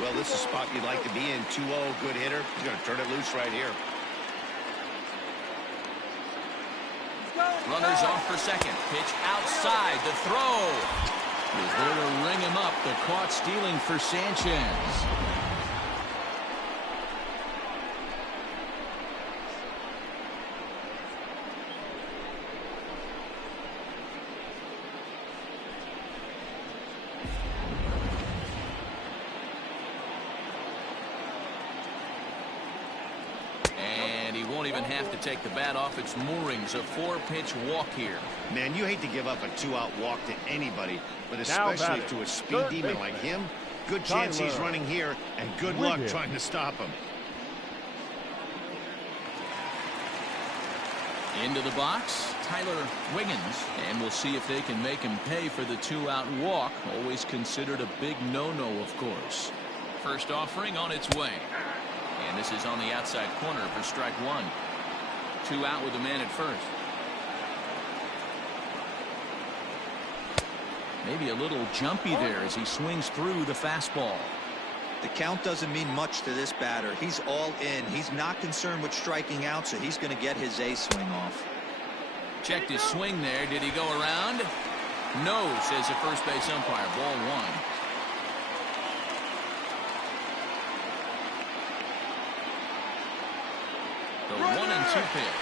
Well, this is a spot you'd like to be in. 2-0, good hitter. He's going to turn it loose right here. Runners off for second. Pitch outside. The throw is there to ring him up. The caught stealing for Sanchez. Have to take the bat off its moorings. A 4-pitch walk here. Man, you hate to give up a 2-out walk to anybody, but especially to a speed demon like him. Good chance he's running here, and good luck trying to stop him. Into the box, Tyler Wiggins, and we'll see if they can make him pay for the 2-out walk. Always considered a big no-no, of course. First offering on its way. And this is on the outside corner for strike one. 2 out with a man at first. Maybe a little jumpy there as he swings through the fastball. The count doesn't mean much to this batter. He's all in. He's not concerned with striking out, so he's going to get his A swing off. Checked his swing there. Did he go around? No, says the first base umpire. Ball one. The 1-2 pitch.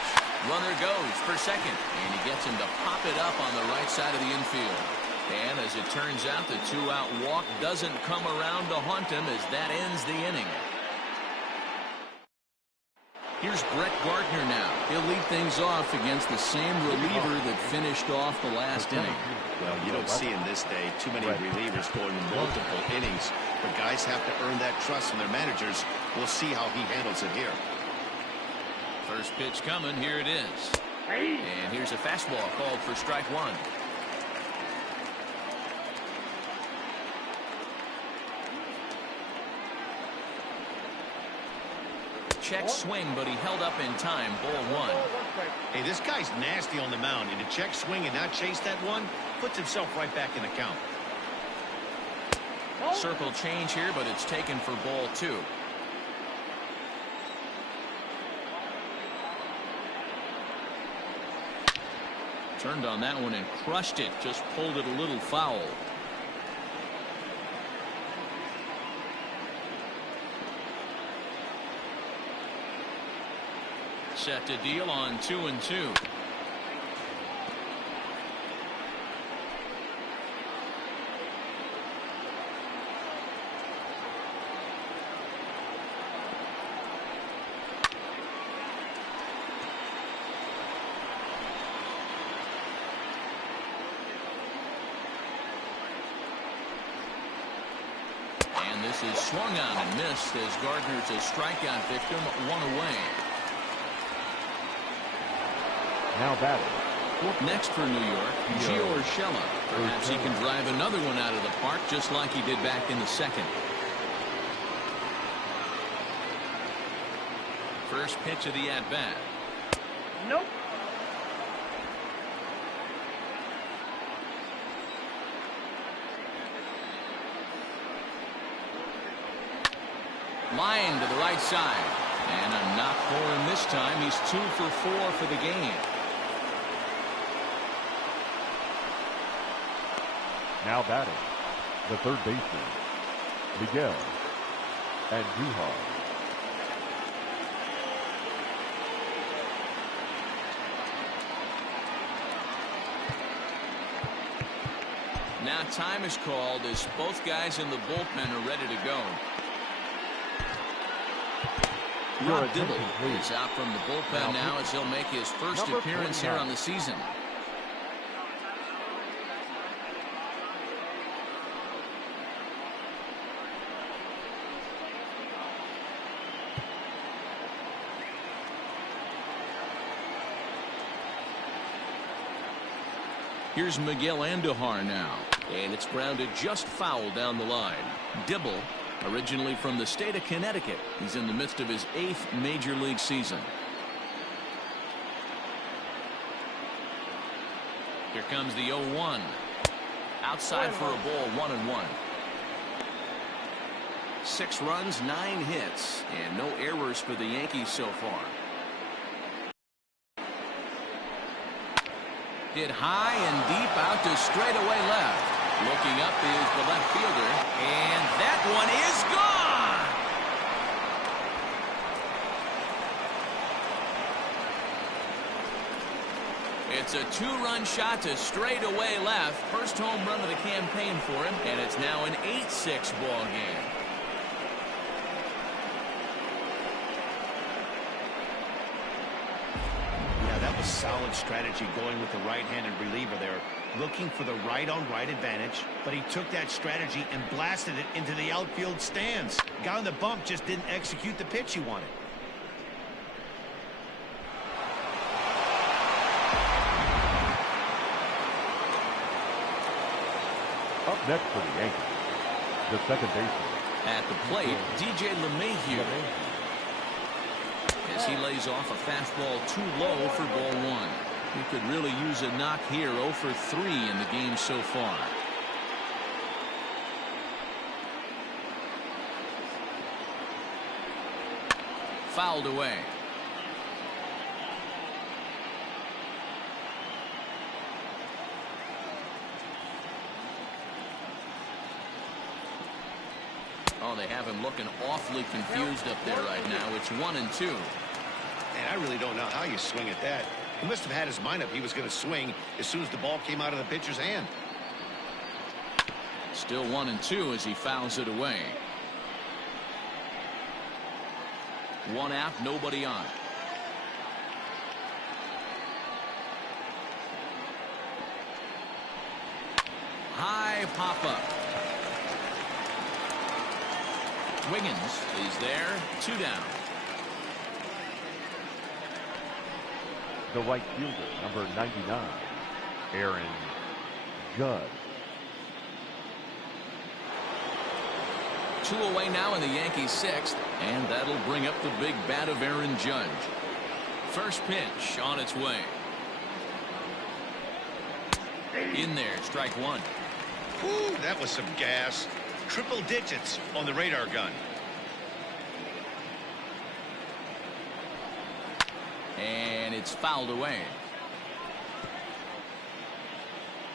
Runner goes for second, and he gets him to pop it up on the right side of the infield. And as it turns out, the 2-out walk doesn't come around to haunt him as that ends the inning. Here's Brett Gardner now. He'll lead things off against the same reliever that finished off the last inning. Well, you don't see in this day too many relievers going multiple innings, but guys have to earn that trust from their managers. We'll see how he handles it here. First pitch coming. Here it is. And here's a fastball called for strike one. Check swing, but he held up in time. Ball one. Hey, this guy's nasty on the mound, and to check swing and not chase that one puts himself right back in the count. Circle change here, but it's taken for ball two. Turned on that one and crushed it. Just pulled it a little foul. Set to deal on 2-2. And this is swung on and missed as Gardner's a strikeout victim, one away. Now batting. Next for New York, Gio Urshela. Perhaps he can drive another one out of the park just like he did back in the second. First pitch of the at-bat. Nope. Line to the right side. And a knock for him this time. He's 2 for 4 for the game. Now batting, the third baseman, Miguel Andujar. Now time is called as both guys in the bullpen are ready to go. Rob Dibble is out from the bullpen now as he'll make his first appearance here on the season. Here's Miguel Andujar now, and it's grounded just foul down the line. Dibble, originally from the state of Connecticut, he's in the midst of his 8th major league season. Here comes the 0-1. Outside for a ball, 1-1. 6 runs, 9 hits, and no errors for the Yankees so far. Hit high and deep out to straightaway left. Looking up is the left fielder, and that one is gone. It's a 2-run shot to straightaway left. First home run of the campaign for him, and it's now an 8-6 ball game. Solid strategy going with the right-handed reliever there, looking for the right-on-right advantage, but he took that strategy and blasted it into the outfield stands. Guy on the bump just didn't execute the pitch he wanted. Up next for the Yankees, the second baseman. At the plate, DJ LeMahieu. As he lays off a fastball too low for ball 1. He could really use a knock here. 0 for 3 in the game so far. Fouled away. Oh, they have him looking awfully confused up there right now. It's 1-2. And I really don't know how you swing at that. He must have had his mind up he was going to swing as soon as the ball came out of the pitcher's hand. Still 1-2 as he fouls it away. 1 out, nobody on. High pop up. Wiggins is there, 2 down. The right fielder, number 99, Aaron Judge. 2 away now in the Yankees' 6th, and that'll bring up the big bat of Aaron Judge. First pitch on its way. In there, strike 1. Ooh, that was some gas. Triple digits on the radar gun. And it's fouled away.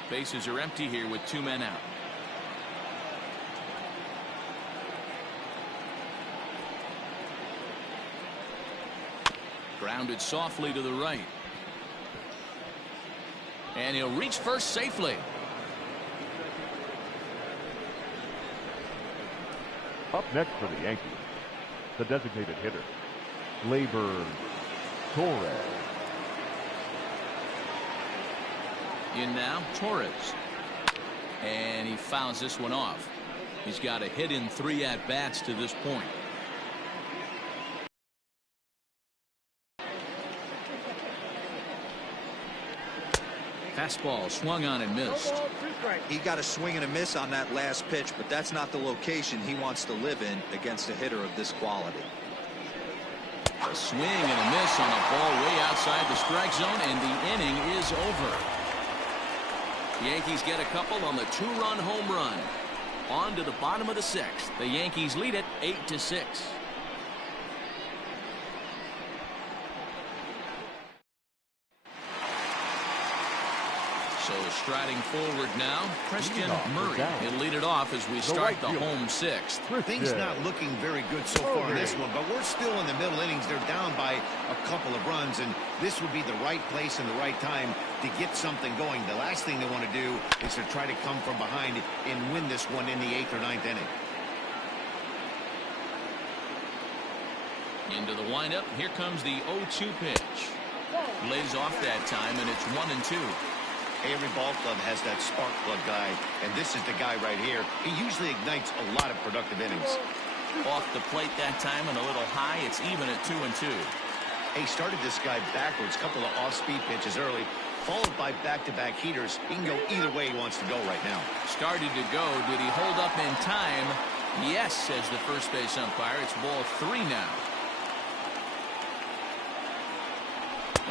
Bases are empty here with 2 men out. Grounded softly to the right. And he'll reach first safely. Up next for the Yankees, the designated hitter, Gleyber Torres. In now, Torres. And he fouls this one off. He's got a hit in 3 at-bats to this point. Fastball swung on and missed. He got a swing and a miss on that last pitch, but that's not the location he wants to live in against a hitter of this quality. A swing and a miss on a ball way outside the strike zone, and the inning is over. The Yankees get a couple on the 2-run home run. On to the bottom of the 6th. The Yankees lead it 8-6. So striding forward now, Christian Murray. He'll lead it off as we start the home 6th. Things not looking very good so far in this one, but we're still in the middle innings. They're down by a couple of runs, and this would be the right place and the right time to get something going. The last thing they want to do is to try to come from behind and win this one in the 8th or 9th inning. Into the windup. Here comes the 0-2 pitch. Lays off that time, and it's 1-2. Every ball club has that spark plug guy, and this is the guy right here. He usually ignites a lot of productive innings. Off the plate that time and a little high. It's even at 2-2. He started this guy backwards, couple of off-speed pitches early, followed by back-to-back heaters. He can go either way he wants to go right now. Started to go. Did he hold up in time? Yes, says the first base umpire. It's ball 3 now.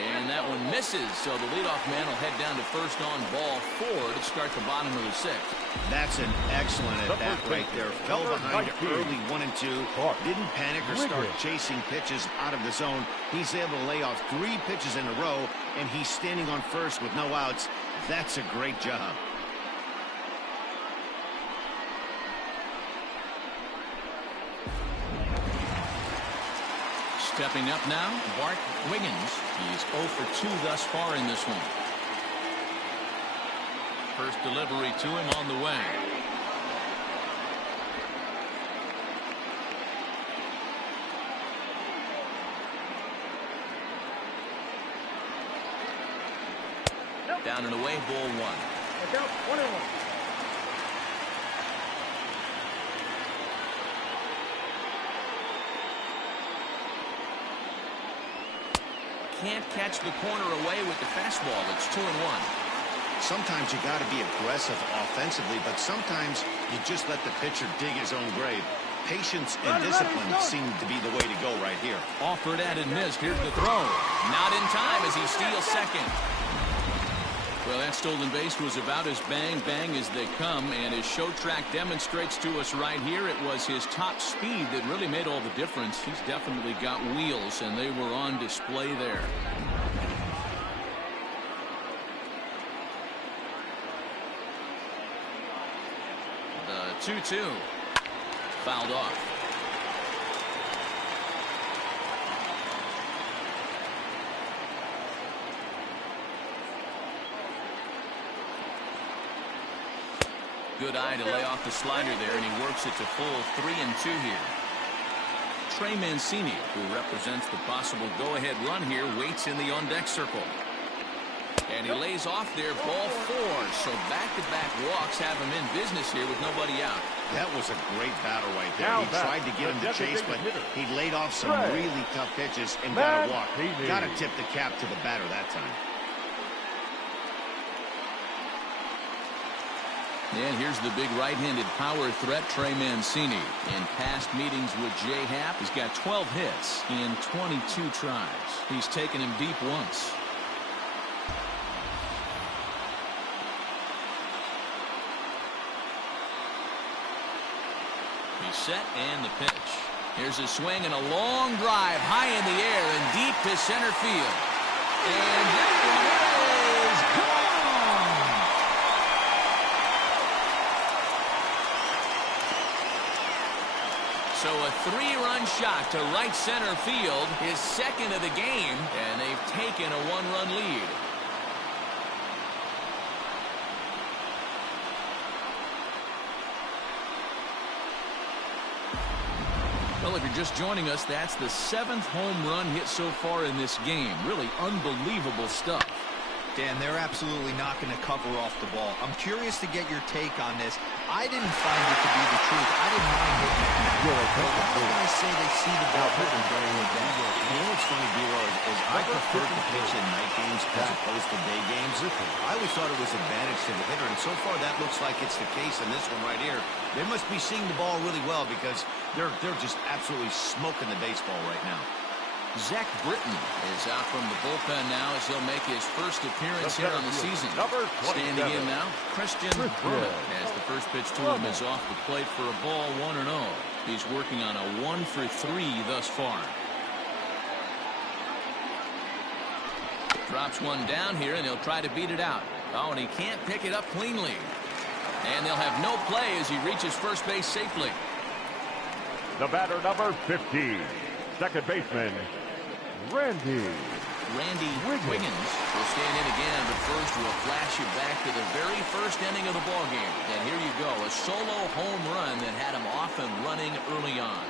And that one misses, so the leadoff man will head down to first on ball 4 to start the bottom of the 6th. That's an excellent at-bat right there. Fell behind early 1-2. Didn't panic or start chasing pitches out of the zone. He's able to lay off 3 pitches in a row, and he's standing on first with no outs. That's a great job. Stepping up now, Bart Wiggins. He's 0 for 2 thus far in this one. First delivery to him on the way. Down and away, ball 1. Look out, 1-1. Can't catch the corner away with the fastball. It's 2-1. Sometimes you got to be aggressive offensively, but sometimes you just let the pitcher dig his own grave. Patience and discipline seem to be the way to go right here. Offered at and missed. Here's the throw. Not in time as he steals second. Well, that stolen base was about as bang-bang as they come, and as Show Track demonstrates to us right here, it was his top speed that really made all the difference. He's definitely got wheels, and they were on display there. The 2-2. Fouled off. Good eye to lay off the slider there, and he works it to full 3-2 here. Trey Mancini, who represents the possible go-ahead run here, waits in the on-deck circle. And he lays off there, ball 4. So back-to-back walks have him in business here with nobody out. That was a great battle right there. He tried to get him to chase, but he laid off some really tough pitches and got a walk. Got to tip the cap to the batter that time. And here's the big right-handed power threat, Trey Mancini. In past meetings with Jay Happ, he's got 12 hits in 22 tries. He's taken him deep once. He's set and the pitch. Here's a swing and a long drive high in the air and deep to center field. And that one is gone. So a 3-run shot to right center field, his second of the game, and they've taken a 1-run lead. Well, if you're just joining us, that's the 7th home run hit so far in this game. Really unbelievable stuff. Dan, they're absolutely not going to cover off the ball. I'm curious to get your take on this. I didn't find it to be the truth. I didn't mind hitting it. But a lot of guys say they see the ball hitting during the day. You know what's funny, Brewer, is I prefer to pitch in night games as opposed to day games. I always thought it was advantage to the hitter, and so far that looks like it's the case in this one right here. They must be seeing the ball really well because they're just absolutely smoking the baseball right now. Zach Britton is out from the bullpen now as he'll make his first appearance here on the season. Standing in now, Christian Berman as the first pitch to him is off the plate for a ball 1-0. He's working on a 1 for 3 thus far. Drops one down here and he'll try to beat it out. Oh, and he can't pick it up cleanly. And they'll have no play as he reaches first base safely. The batter, number 50, second baseman, Randy Wiggins will stand in again, but first we'll flash you back to the very first inning of the ballgame. And here you go, a solo home run that had him off and running early on.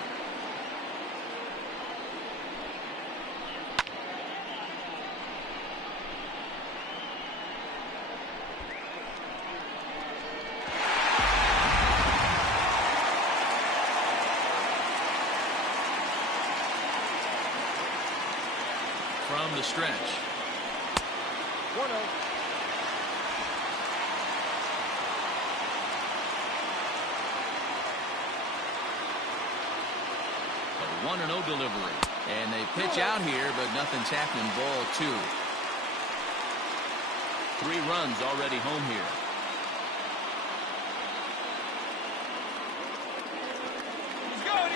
from the stretch. 1-0. A 1-0 delivery. And they pitch out here, but nothing's happening. Ball 2. 3 runs already home here.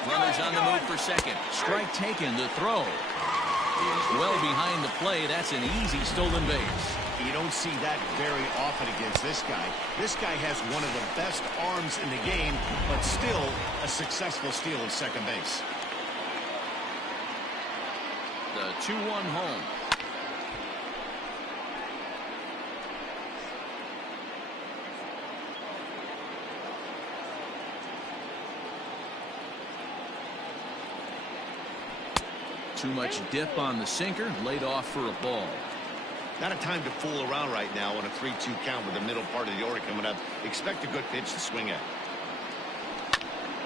Runners on the move for second. Strike taken. The throw is well behind the play. That's an easy stolen base. You don't see that very often against this guy. This guy has one of the best arms in the game, but still a successful steal of second base. The 2-1 home. Too much dip on the sinker, laid off for a ball. Not a time to fool around right now on a 3-2 count with the middle part of the order coming up. Expect a good pitch to swing at.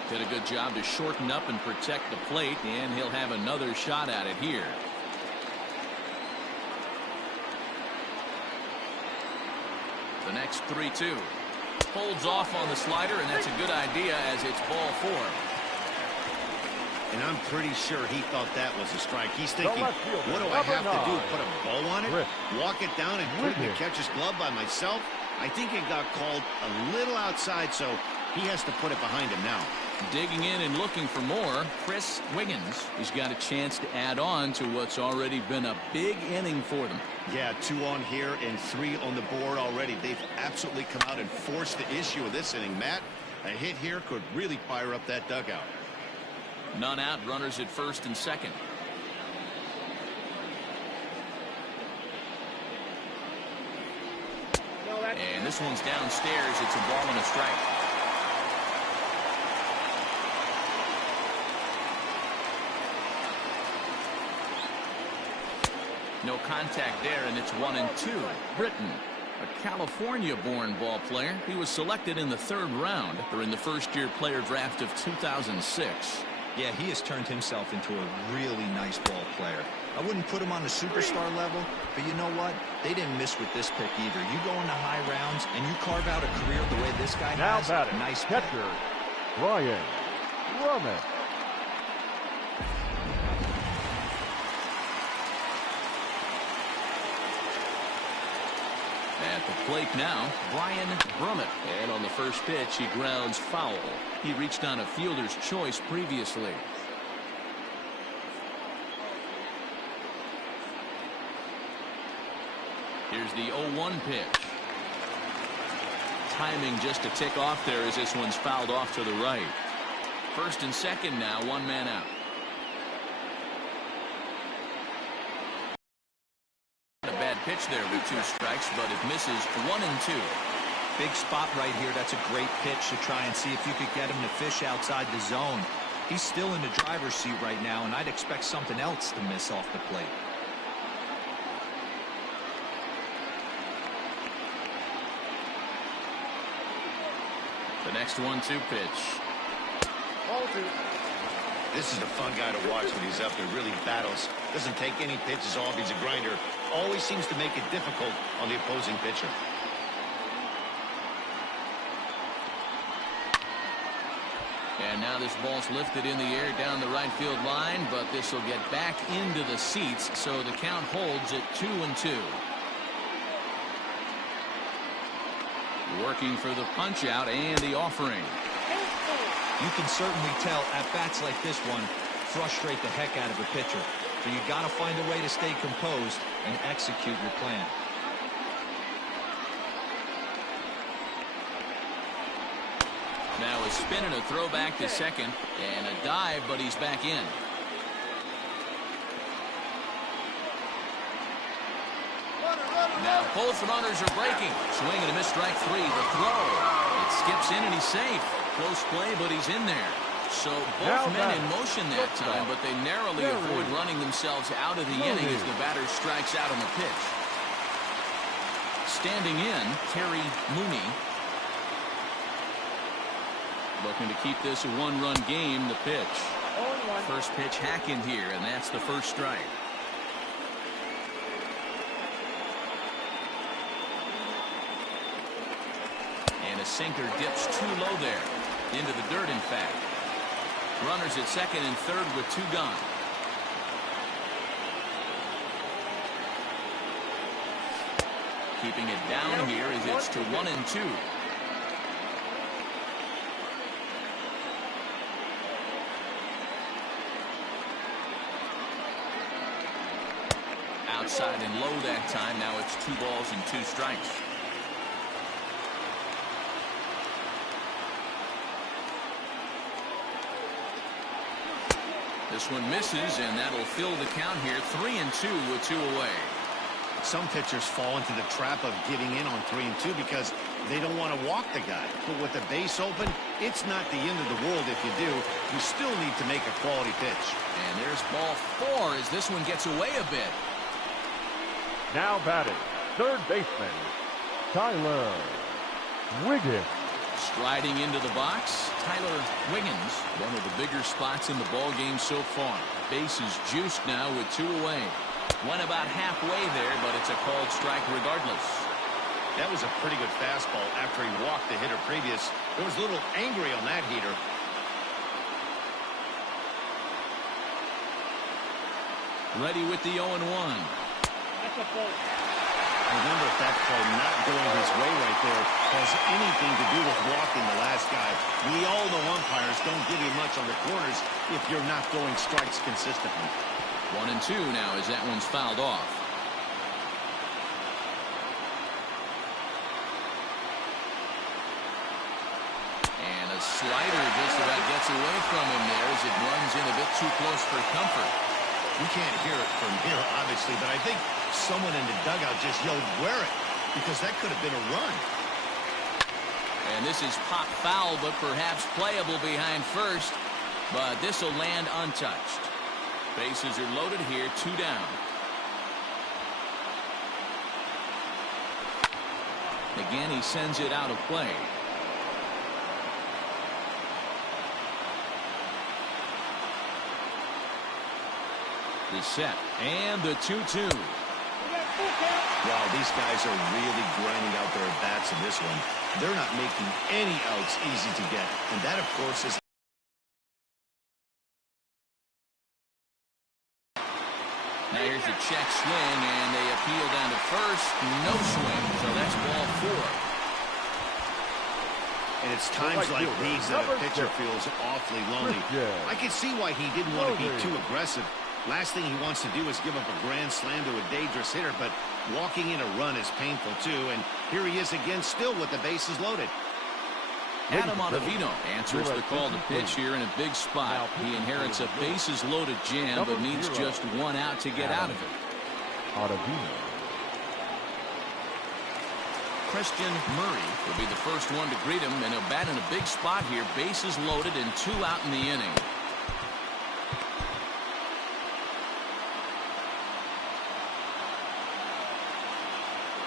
Did a good job to shorten up and protect the plate, and he'll have another shot at it here. The next 3-2. Holds off on the slider, and that's a good idea as it's ball 4. And I'm pretty sure he thought that was a strike. He's thinking, what do I have to do? Put a bow on it? Walk it down and put it in the catcher's glove by myself? I think it got called a little outside, so he has to put it behind him now. Digging in and looking for more, Chris Wiggins. He's got a chance to add on to what's already been a big inning for them. Yeah, 2 on here and 3 on the board already. They've absolutely come out and forced the issue of this inning. Matt, a hit here could really fire up that dugout. None out, runners at first and second. And this one's downstairs. It's a ball and a strike. No contact there, and it's 1-2. Britton, a California-born ball player. He was selected in the 3rd round during the first-year player draft of 2006. Yeah, he has turned himself into a really nice ball player. I wouldn't put him on the superstar level, but you know what? They didn't miss with this pick either. You go into high rounds and you carve out a career the way this guy now has. Batting, nice pick. catcher, Ryan Rummet. At the plate now, Brian Brummett. And on the first pitch, he grounds foul. He reached on a fielder's choice previously. Here's the 0-1 pitch. Timing just a tick off there as this one's fouled off to the right. First and second now, 1 man out. A bad pitch there with 2 strikes, but it misses 1-2. Big spot right here. That's a great pitch to try and see if you could get him to fish outside the zone. He's still in the driver's seat right now, and I'd expect something else to miss off the plate. The next 1-2 pitch. Ball 2. This is a fun guy to watch when he's up there. Really battles. Doesn't take any pitches off. He's a grinder. Always seems to make it difficult on the opposing pitcher. And now this ball's lifted in the air down the right field line, but this will get back into the seats, so the count holds at 2-2. Working for the punch out and the offering. You can certainly tell at bats like this one frustrate the heck out of a pitcher. So you got to find a way to stay composed and execute your plan. Now a spin and a throw back to second, and a dive, but he's back in. Now both runners are breaking. Swing and a miss, strike 3. The throw. It skips in and he's safe. Close play, but he's in there. So both men in motion that time, but they narrowly avoid running themselves out of the inning as the batter strikes out on the pitch. Standing in, Terry Mooney. Looking to keep this a 1-run game. The pitch. First pitch hack in here, and that's the first strike. sinker dips too low there. Into the dirt, in fact. Runners at second and third with 2 gone. Keeping it down here as it's to 1-2. Outside and low that time. Now it's 2 balls and 2 strikes. This one misses, and that'll fill the count here. 3-2 with 2 away. Some pitchers fall into the trap of giving in on 3-2 because they don't want to walk the guy. But with the base open, it's not the end of the world if you do. You still need to make a quality pitch. And there's ball 4 as this one gets away a bit. Now batting, third baseman, Tyler Wiggins. Striding into the box, Tyler Wiggins, one of the bigger spots in the ball game so far. Bases juiced now with 2 away. Went about halfway there, but it's a called strike regardless. That was a pretty good fastball after he walked the hitter previous. He was a little angry on that heater. Ready with the 0-1. Remember, if that call not going his way right there has anything to do with walking the last guy. We all know umpires don't give you much on the corners if you're not throwing strikes consistently. 1-2 now as that one's fouled off. And a slider just about gets away from him there as it runs in a bit too close for comfort. We can't hear it from here, obviously, but I think someone in the dugout just yelled, "Wear it," because that could have been a run. And this is pop foul, but perhaps playable behind first. But this will land untouched. Bases are loaded here, 2 down. Again, he sends it out of play. The set and the 2-2. Wow, these guys are really grinding out their bats in this one. They're not making any outs easy to get, and that, of course, is. Now here's a check swing, and they appeal down to first. No swing, so that's ball 4. And it's times like these that a pitcher feels awfully lonely. I can see why he didn't want to be too aggressive. Last thing he wants to do is give up a grand slam to a dangerous hitter, but walking in a run is painful too, and here he is again still with the bases loaded. Adam Ottavino answers the call to pitch here in a big spot. He inherits a bases-loaded jam, but needs just 1 out to get out of it. Ottavino. Christian Murray will be the first one to greet him, and he'll bat in a big spot here. Bases loaded and 2 out in the inning.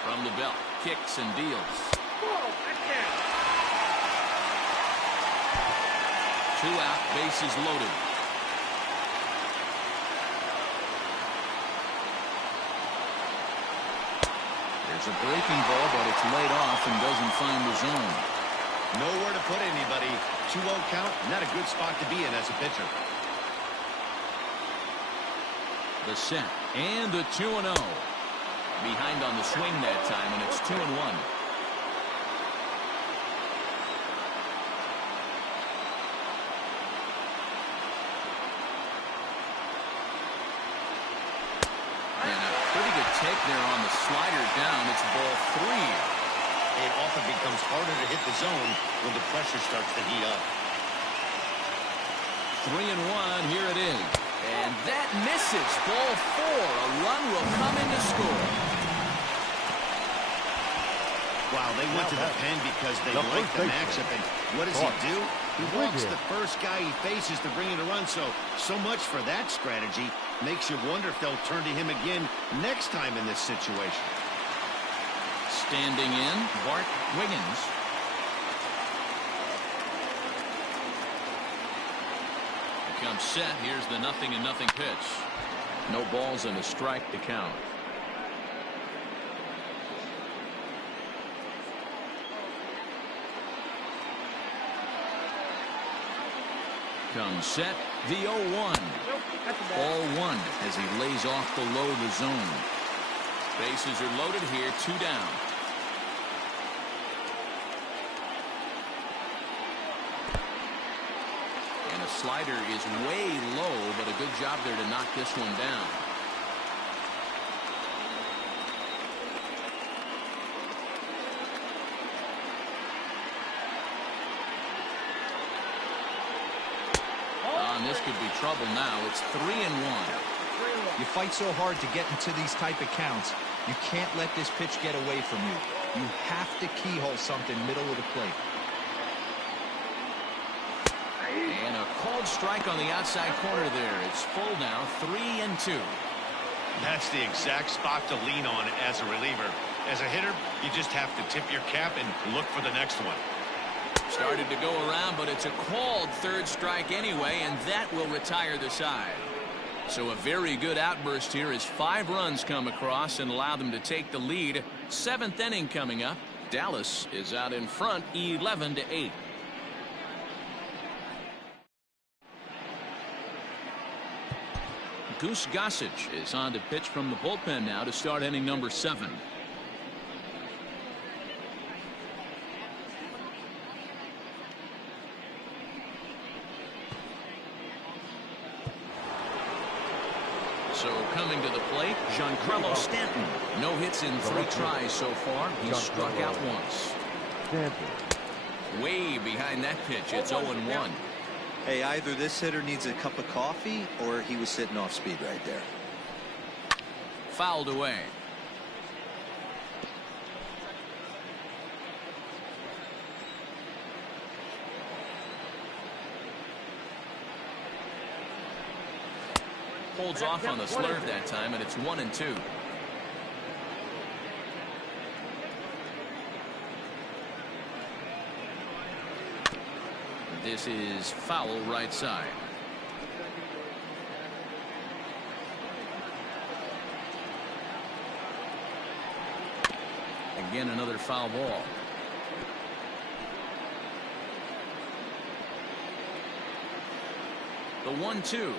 From the belt, kicks and deals. 2 out, bases loaded. There's a breaking ball, but it's laid off and doesn't find the zone. Nowhere to put anybody. 2-0 count, not a good spot to be in as a pitcher. The set and the 2-0. Behind on the swing that time, and it's 2-1. And a pretty good take there on the slider down. It's ball 3. It often becomes harder to hit the zone when the pressure starts to heat up. 3-1, here it is. And that misses. Ball 4. A run will come in to score. Wow, they went to the pen because they like the matchup. And what does he do? He walks the first guy he faces to bring in a run. So much for that strategy. Makes you wonder if they'll turn to him again next time in this situation. Standing in, Bart Wiggins. Here comes set. Here's the 0-0 pitch. No balls and a strike to count. comes set. The 0-1. Ball one as he lays off below the zone. Bases are loaded here. 2 down. And a slider is way low, but a good job there to knock this one down. This could be trouble now. It's 3-1. You fight so hard to get into these type of counts. You can't let this pitch get away from you. You have to keyhole something middle of the plate. And a called strike on the outside corner there. It's full now, 3-2. That's the exact spot to lean on as a reliever. As a hitter, you just have to tip your cap and look for the next one. Started to go around, but it's a called third strike anyway, and that will retire the side. So a very good outburst here as 5 runs come across and allow them to take the lead. 7th inning coming up. Dallas is out in front 11-8. Goose Gossage is on to pitch from the bullpen now to start inning number 7. So coming to the plate, Giancarlo Stanton. No hits in 3 tries so far. He's struck out once. Way behind that pitch. It's 0-1. Hey, either this hitter needs a cup of coffee or he was sitting off speed right there. Fouled away. Holds off on the slurve that time, and it's 1-2. This is foul right side. Again, another foul ball. The 1-2.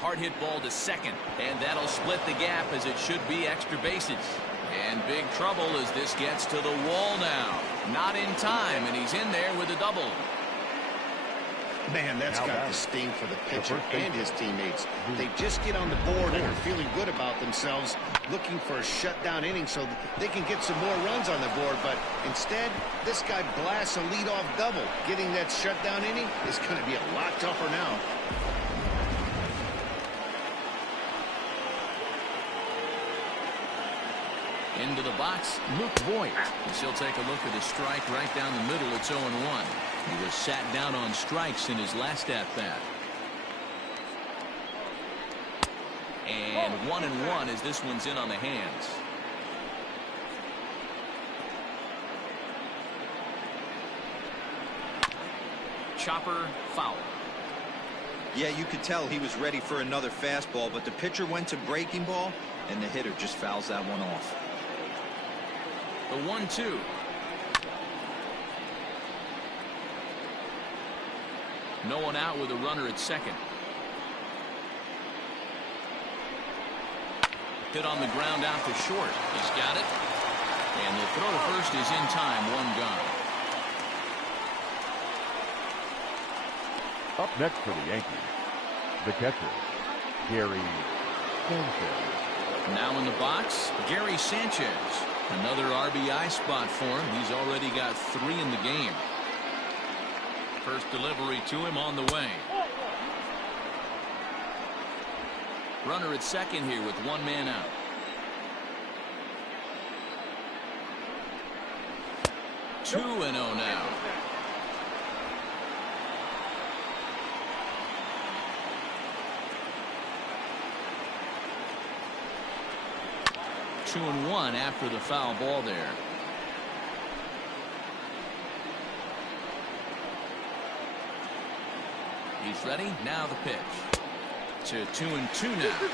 Hard hit ball to second, and that'll split the gap as it should be extra bases. And big trouble as this gets to the wall now. Not in time, and he's in there with a double. Man, that's got the sting for the pitcher and his teammates. They just get on the board and are feeling good about themselves, looking for a shutdown inning so that they can get some more runs on the board. But instead, this guy blasts a leadoff double. Getting that shutdown inning is going to be a lot tougher now. Into the box, Luke Voigt. He'll take a look at his strike right down the middle. It's 0-1. He was sat down on strikes in his last at-bat. And 1-1 as this one's in on the hands. Chopper foul. Yeah, you could tell he was ready for another fastball, but the pitcher went to breaking ball, and the hitter just fouls that one off. The 1-2. No one out with a runner at second. Hit on the ground out to short. He's got it. And the throw to first is in time. 1 gone. Up next for the Yankees, the catcher, Gary Sanchez. Now in the box, Gary Sanchez. Another RBI spot for him. He's already got 3 in the game. First delivery to him on the way. Runner at second here with 1 man out. Two and 0 now. Two and 1 after the foul ball there. He's ready. Now the pitch. To 2-2 now.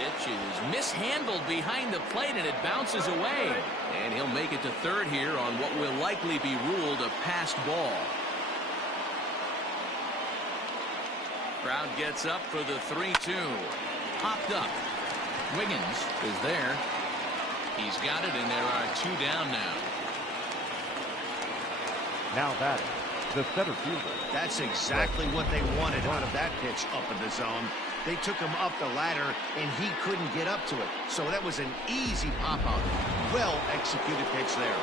Pitch is mishandled behind the plate, and it bounces away. And he'll make it to third here on what will likely be ruled a passed ball. Crowd gets up for the 3-2. Popped up. Wiggins is there. He's got it, and there are 2 down now. Now batting, the center fielder. That's exactly what they wanted out of that pitch up in the zone. They took him up the ladder, and he couldn't get up to it. So that was an easy pop-out. Well-executed pitch there.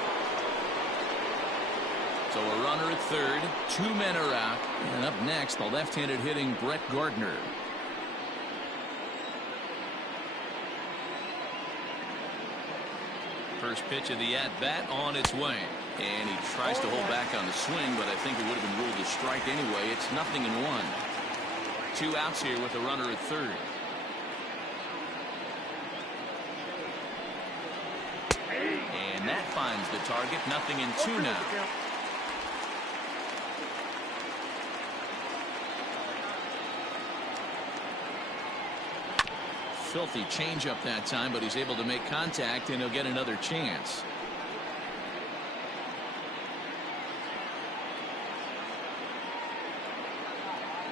So a runner at third. 2 men are out. And up next, the left-handed hitting Brett Gardner. First pitch of the at-bat on its way. And he tries to hold back on the swing, but I think it would have been ruled a strike anyway. It's 0-1. 2 outs here with a runner at third. And that finds the target. 0-2 now. Filthy changeup that time, but he's able to make contact, and he'll get another chance.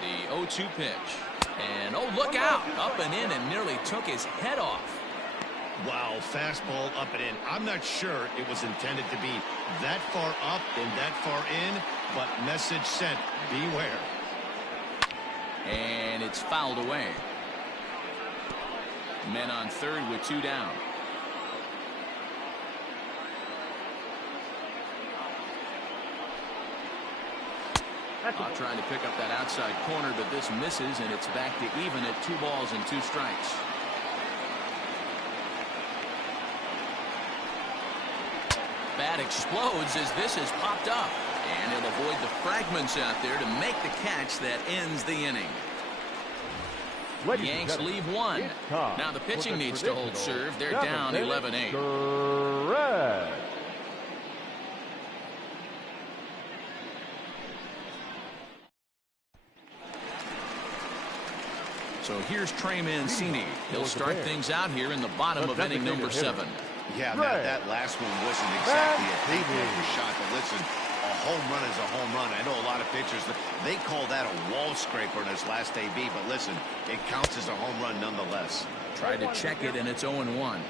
The 0-2 pitch. And, oh, look out. Up and in, and nearly took his head off. Wow, fastball up and in. I'm not sure it was intended to be that far up and that far in, but message sent. Beware. And it's fouled away. Men on third with 2 down. Trying to pick up that outside corner, but this misses, and it's back to even at 2 balls and 2 strikes. Bat explodes as this is popped up, and he'll avoid the fragments out there to make the catch that ends the inning. The Yanks leave 1. Now the pitching needs to hold serve. They're down 11-8. So here's Trey Mancini. He'll start things out here in the bottom of inning number 7. Yeah, Matt, that last one wasn't exactly a paper shot, but listen, a home run is a home run. I know a lot of pitchers, they call that a wall scraper in his last AB, but listen, it counts as a home run nonetheless. Tried to check it, and it's 0-1.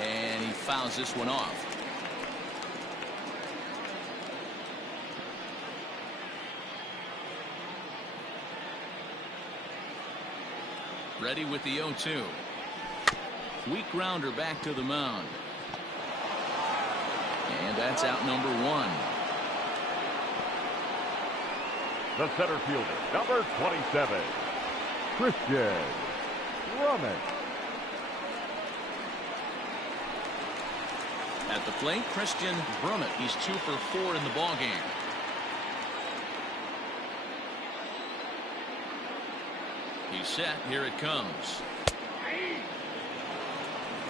And he fouls this one off. Ready with the 0-2. Weak grounder back to the mound. And that's out number 1. The center fielder, number 27, Christian Brummett. At the plate, Christian Brummett. He's 2 for 4 in the ballgame. He's set. Here it comes.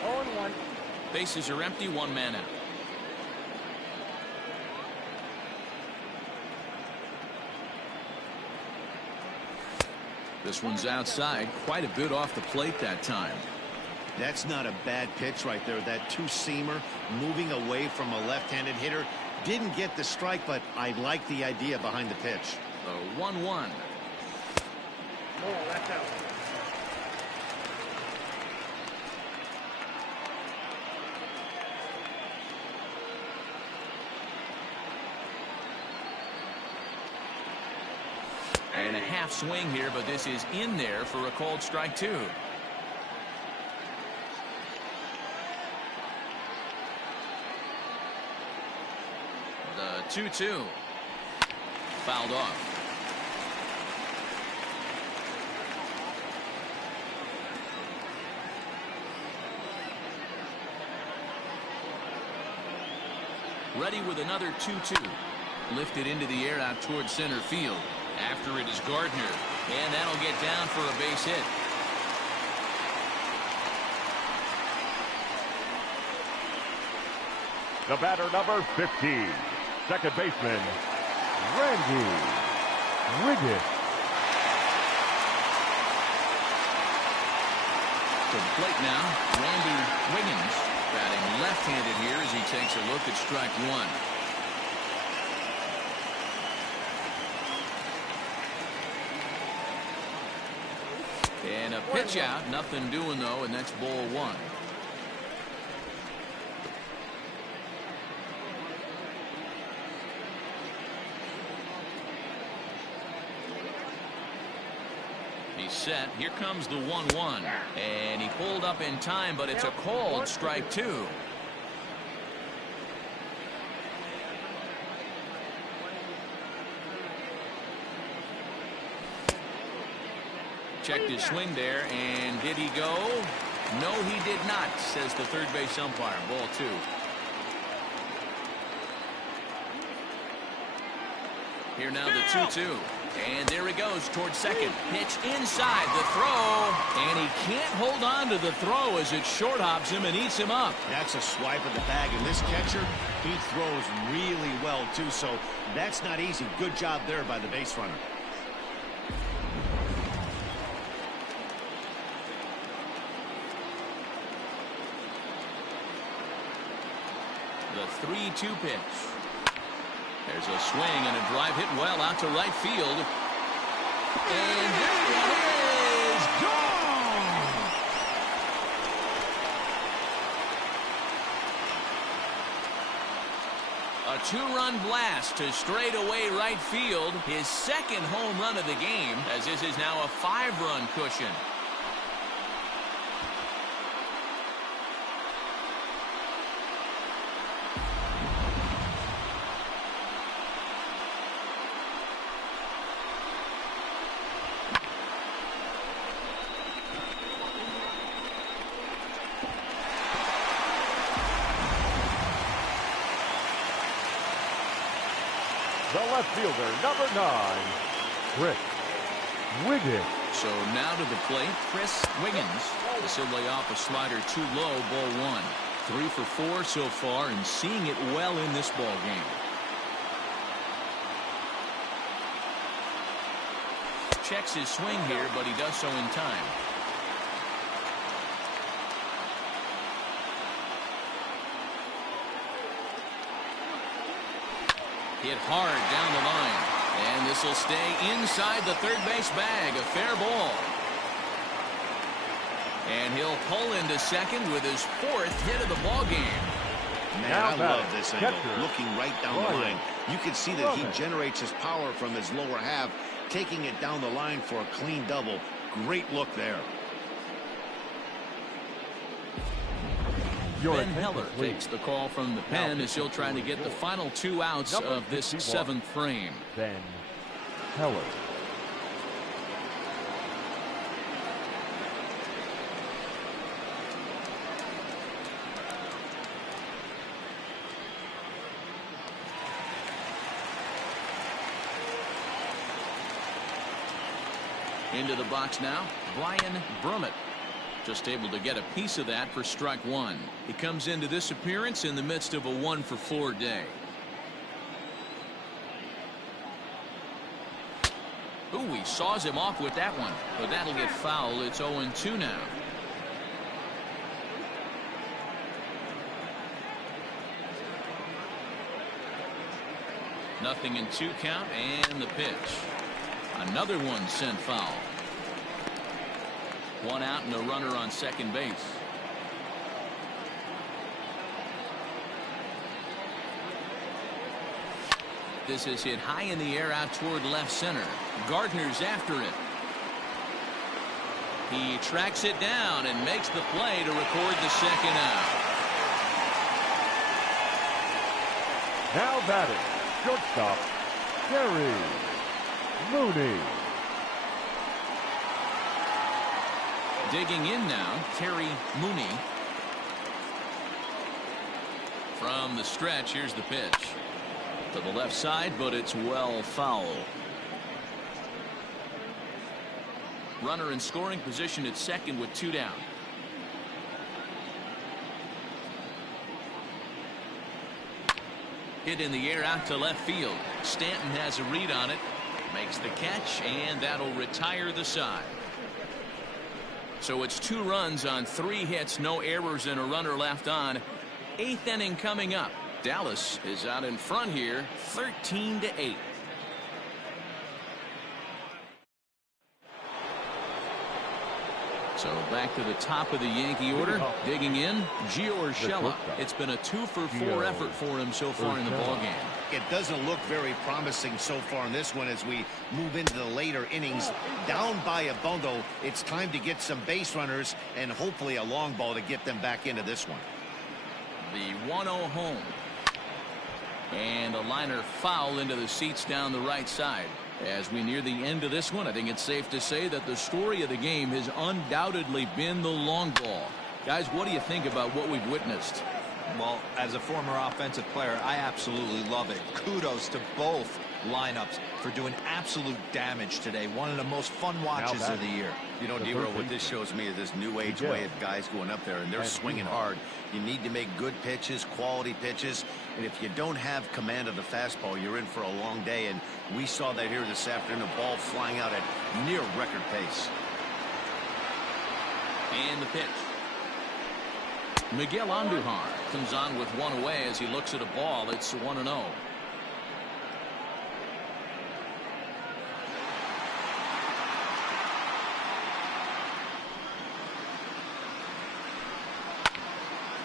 0-1. Bases are empty. 1 man out. This one's outside. Quite a bit off the plate that time. That's not a bad pitch right there. That 2-seamer moving away from a left-handed hitter. Didn't get the strike, but I like the idea behind the pitch. The 1-1. Oh, that's out. And a half swing here, but this is in there for a called strike 2. The 2-2. Fouled off. Ready with another 2-2. Lifted into the air out towards center field. After it is Gardner. And that'll get down for a base hit. The batter, number 15, second baseman, Randy Wiggins. To the plate now, Randy Wiggins, batting left-handed here as he takes a look at strike one. And a pitch out, nothing doing though, and that's ball one. He's set. Here comes the 1-1. And he pulled up in time, but it's a called strike two. Checked his swing there, and did he go? No, he did not, says the third base umpire. Ball two. Here now the 2-2. And there he goes towards second. Pitch inside the throw. And he can't hold on to the throw as it short hops him and eats him up. That's a swipe of the bag. And this catcher, he throws really well, too. So that's not easy. Good job there by the base runner. The 3-2 pitch. There's a swing and a drive hit well out to right field. And this one is gone. A two-run blast to straightaway right field. His second home run of the game, as this is now a 5-run cushion. The left fielder, number 9, Chris Wiggins. So now to the plate, Chris Wiggins. This will lay off a slider too low, ball one. 3 for 4 so far and seeing it well in this ball game. Checks his swing here, but he does so in time. Hit hard down the line. And this will stay inside the third base bag. A fair ball. And he'll pull into second with his 4th hit of the ball game. Man, I love this angle. Looking right down the line. You can see that he generates his power from his lower half, taking it down the line for a clean double. Great look there. Ben Heller takes the call from the pen as he'll try to get the final 2 outs of this 7th frame. Ben Heller. Into the box now, Brian Brummett. Just able to get a piece of that for strike one. He comes into this appearance in the midst of a 1 for 4 day. Ooh, he saws him off with that one, but that'll get foul. It's 0-2 now. Nothing in 2 count, and the pitch. Another one sent foul. 1 out and a runner on second base. This is hit high in the air out toward left center. Gardner's after it. He tracks it down and makes the play to record the second out. Now batting, shortstop, Terry Mooney. Digging in now, Terry Mooney. From the stretch, here's the pitch. To the left side, but it's well foul. Runner in scoring position at second with 2 down. Hit in the air out to left field. Stanton has a read on it. Makes the catch, and that'll retire the side. So it's 2 runs on 3 hits, no errors, and a runner left on. 8th inning coming up. Dallas is out in front here, 13-8. So back to the top of the Yankee order. Digging in, Gio Urshela. It's been a 2-for-4 effort for him so far in the ballgame. It doesn't look very promising so far in this one as we move into the later innings. Down by a bundle, it's time to get some base runners and hopefully a long ball to get them back into this one. The 1-0 home. And a liner foul into the seats down the right side. As we near the end of this one, I think it's safe to say that the story of the game has undoubtedly been the long ball. Guys, what do you think about what we've witnessed? Well, as a former offensive player, I absolutely love it. Kudos to both lineups for doing absolute damage today. One of the most fun watches of the year. You know, Dero, what this shows me is this new age way of guys going up there and they're swinging hard. You need to make good pitches, quality pitches, and if you don't have command of the fastball, you're in for a long day, and we saw that here this afternoon, a ball flying out at near record pace. And the pitch. Miguel Andujar comes on with 1 away as he looks at a ball. It's 1-0.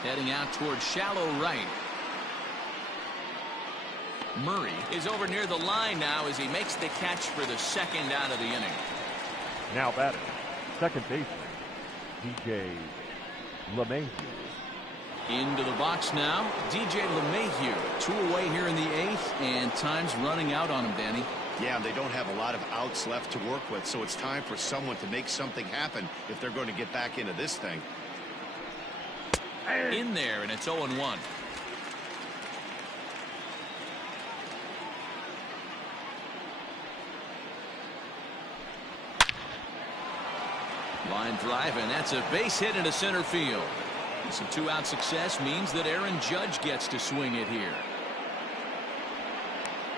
Heading out towards shallow right. Murray is over near the line now as he makes the catch for the 2nd out of the inning. Now batting, second baseman, DJ LeMahieu. Into the box now, DJ LeMahieu. 2 away here in the 8th, and time's running out on him, Danny. Yeah, they don't have a lot of outs left to work with, so it's time for someone to make something happen if they're going to get back into this thing. In there, and it's 0-1. Line drive, and that's a base hit into center field. Some 2-out success means that Aaron Judge gets to swing it here.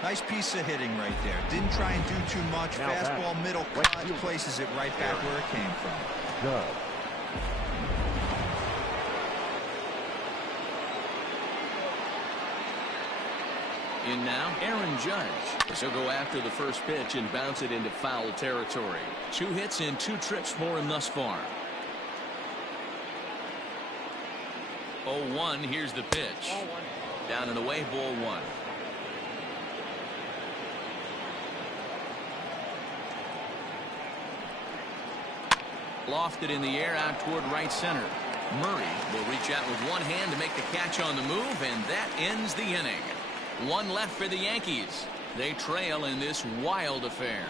Nice piece of hitting right there. Didn't try and do too much. Now fastball, back. middle Right cut, field. places it right back where it came from. Judge. In now, Aaron Judge. He'll go after the first pitch and bounce it into foul territory. 2 hits and 2 trips for him thus far. 0-1. Here's the pitch. Down and away, ball 1. Lofted in the air out toward right center. Murray will reach out with one hand to make the catch on the move, and that ends the inning. 1 left for the Yankees. They trail in this wild affair.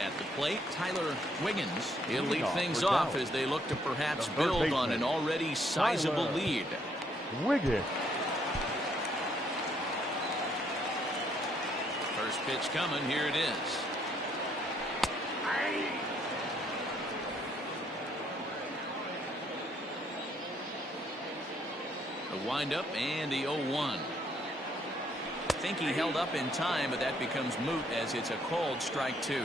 At the plate, Tyler Wiggins. He'll lead things off as they look to perhaps build on an already sizable lead. Wiggins. First pitch coming. Here it is. The windup and the 0-1. I think he held up in time, but that becomes moot as it's a called strike 2.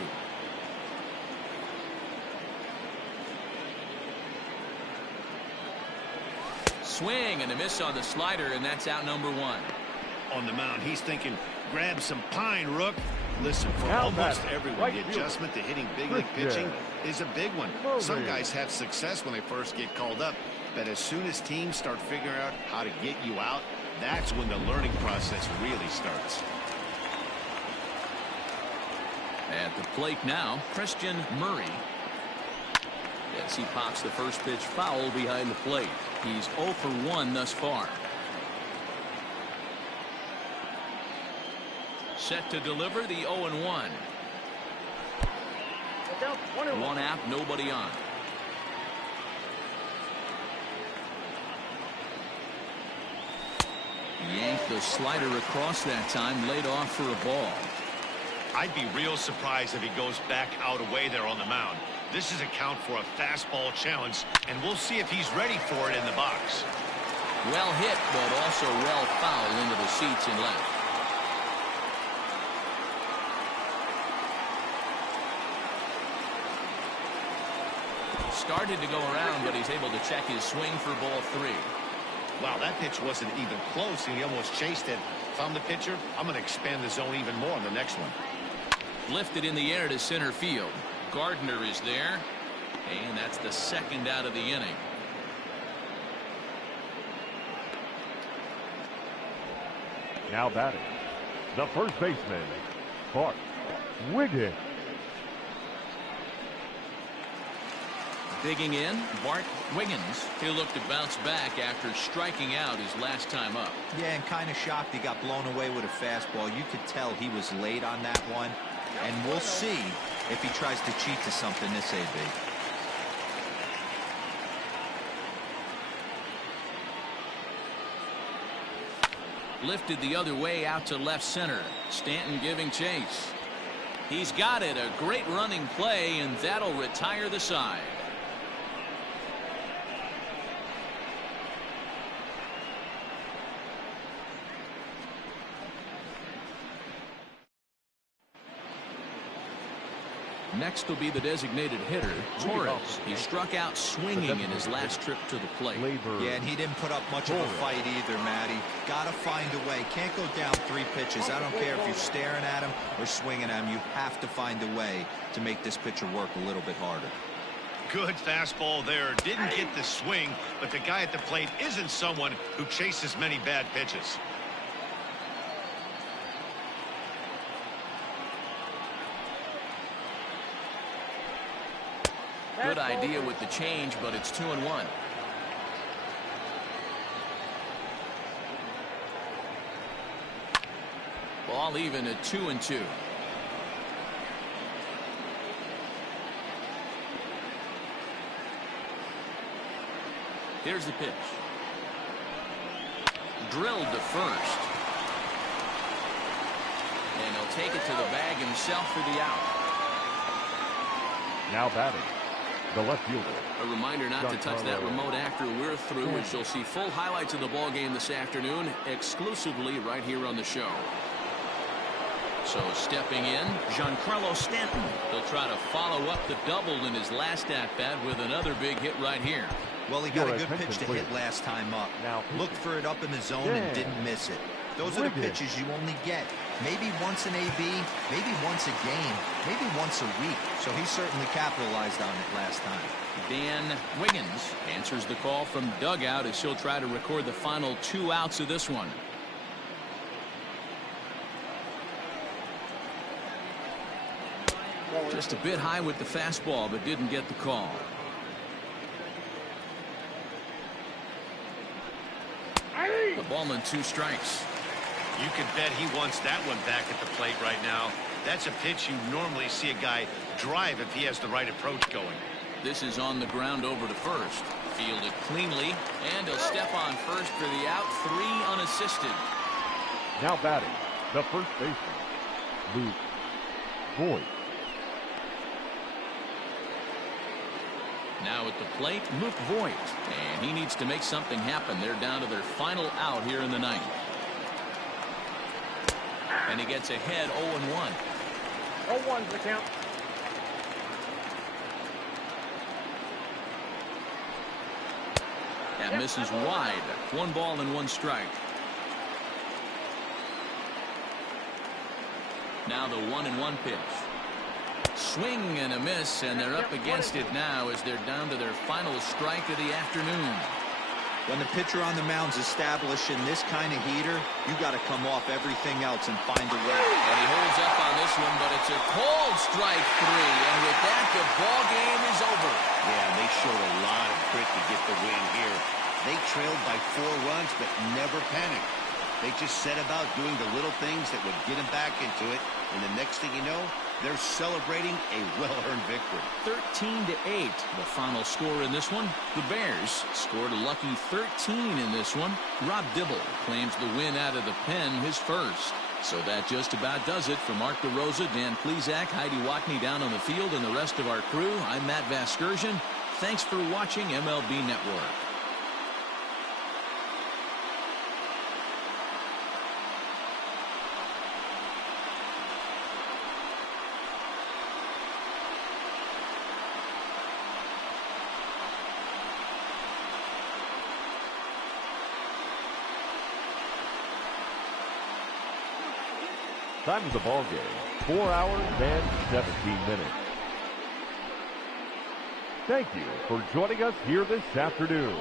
Swing and a miss on the slider, and that's out number 1. On the mound, he's thinking, grab some pine, Rook. Listen, for Now almost batting, everyone, right the field. adjustment to hitting big league pitching is a big one. Some guys have success when they first get called up, but as soon as teams start figuring out how to get you out, that's when the learning process really starts. At the plate now, Christian Murray. As he pops the first pitch foul behind the plate. He's 0 for 1 thus far. Set to deliver the 0-1. 1 out, nobody on. Yanked the slider across that time, laid off for a ball. I'd be real surprised if he goes back out away there on the mound. This is a count for a fastball challenge, and we'll see if he's ready for it in the box. Well hit, but also well fouled into the seats and left. Started to go around, but he's able to check his swing for ball 3. Wow, that pitch wasn't even close, and he almost chased it. If I'm the pitcher, I'm going to expand the zone even more on the next one. Lifted in the air to center field. Gardner is there, and that's the second out of the inning. Now batting, the first baseman, Bart Wiggins. Digging in, Bart Wiggins. He'll look to bounce back after striking out his last time up. Yeah, and kind of shocked he got blown away with a fastball. You could tell he was late on that one. And we'll see if he tries to cheat to something this AB. Lifted the other way out to left center. Stanton giving chase. He's got it. A great running play, and that'll retire the side. Next will be the designated hitter, Torres. He struck out swinging in his last trip to the plate. Yeah, and he didn't put up much of a fight either, Matty. Gotta find a way. Can't go down 3 pitches. I don't care if you're staring at him or swinging at him. You have to find a way to make this pitcher work a little bit harder. Good fastball there. Didn't get the swing, but the guy at the plate isn't someone who chases many bad pitches. Good idea with the change, but it's 2-1. Ball even at 2-2. Here's the pitch. Drilled to first. And he'll take it to the bag himself for the out. Now batting, the left fielder. A reminder not to touch that remote after we're through, as you'll see full highlights of the ball game this afternoon exclusively right here on the show. So stepping in, Giancarlo Stanton. He'll try to follow up the double in his last at-bat with another big hit right here. Well, he got a good pitch to hit last time up. Looked for it up in the zone and didn't miss it. Those are the pitches you only get maybe once an AB, maybe once a game, maybe once a week. So he certainly capitalized on it last time. Dan Wiggins answers the call from dugout as he'll try to record the final 2 outs of this one. Just a bit high with the fastball, but didn't get the call. The ball and 2 strikes. You can bet he wants that one back at the plate right now. That's a pitch you normally see a guy drive if he has the right approach going. This is on the ground over to first. Fielded cleanly, and he'll step on first for the out. 3 unassisted. Now batting, the first baseman, Luke Voigt. Now at the plate, Luke Voigt. And he needs to make something happen. They're down to their final out here in the 9th. And he gets ahead 0-1. 0-1's the count. That misses wide. 1 ball and 1 strike. Now the 1-1 pitch. Swing and a miss, and they're up against it now as they're down to their final strike of the afternoon. When the pitcher on the mound's establishing this kind of heater, you got to come off everything else and find a way. And he holds up on this one, but it's a cold strike 3, and with that, the ball game is over. Yeah, they showed a lot of grit to get the win here. They trailed by 4 runs, but never panicked. They just set about doing the little things that would get them back into it, and the next thing you know, they're celebrating a well-earned victory. 13-8, the final score in this one. The Bears scored a lucky 13 in this one. Rob Dibble claims the win out of the pen, his first. So that just about does it for Mark DeRosa, Dan Plesac, Heidi Watney down on the field, and the rest of our crew. I'm Matt Vasgersian. Thanks for watching MLB Network. Time of the ball game, 4 hours and 17 minutes. Thank you for joining us here this afternoon,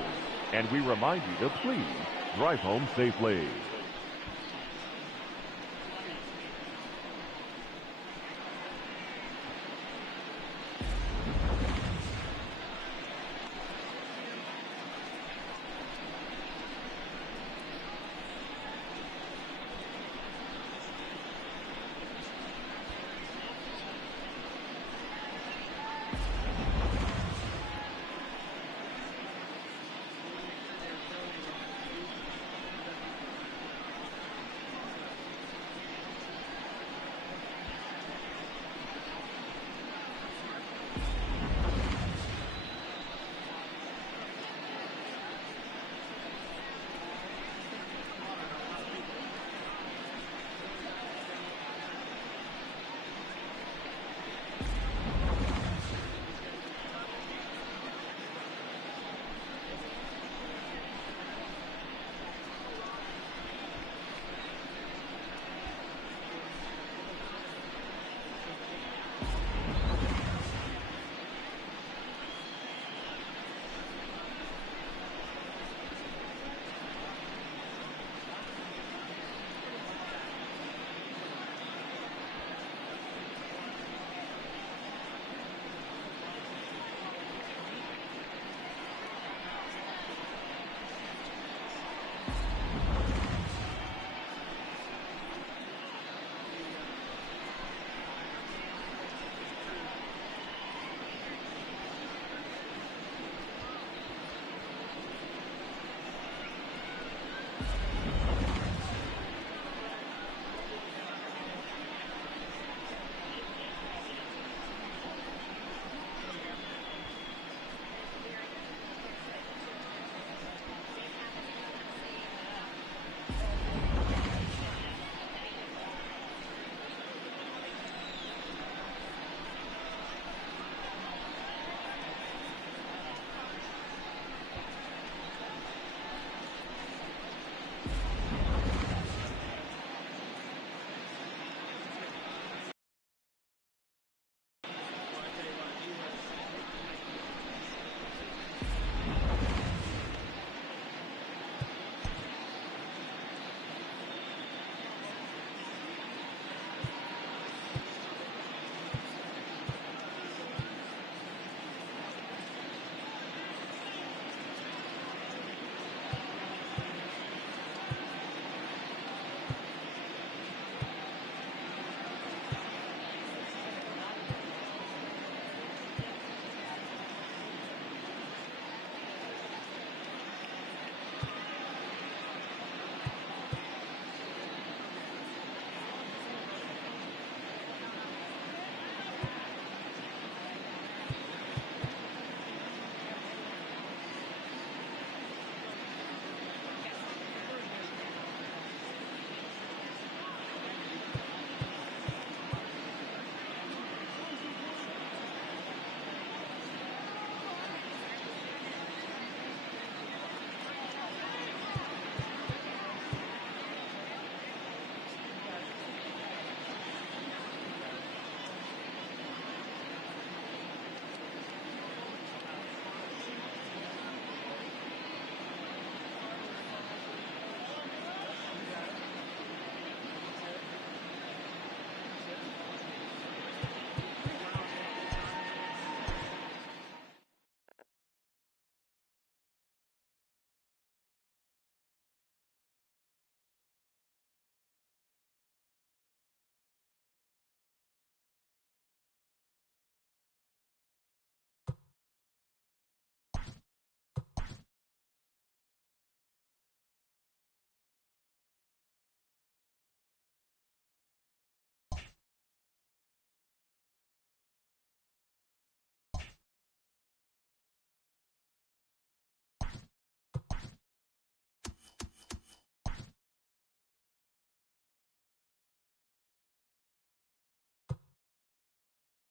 and we remind you to please drive home safely.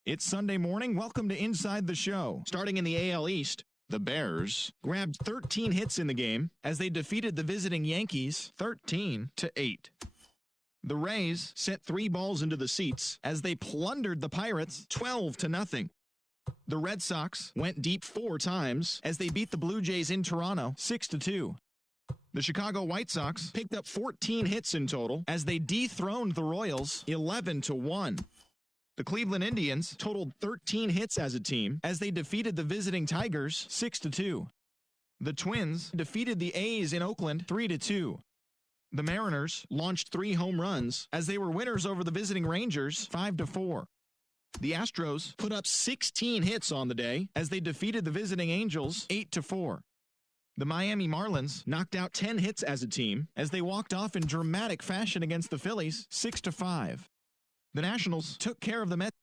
It's Sunday morning. Welcome to Inside the Show. Starting in the AL East, the Bears grabbed 13 hits in the game as they defeated the visiting Yankees 13-8. The Rays sent 3 balls into the seats as they plundered the Pirates 12-0. The Red Sox went deep 4 times as they beat the Blue Jays in Toronto 6-2. The Chicago White Sox picked up 14 hits in total as they dethroned the Royals 11-1. The Cleveland Indians totaled 13 hits as a team as they defeated the visiting Tigers 6-2. The Twins defeated the A's in Oakland 3-2. The Mariners launched 3 home runs as they were winners over the visiting Rangers 5-4. The Astros put up 16 hits on the day as they defeated the visiting Angels 8-4. The Miami Marlins knocked out 10 hits as a team as they walked off in dramatic fashion against the Phillies 6-5. The Nationals took care of the Mets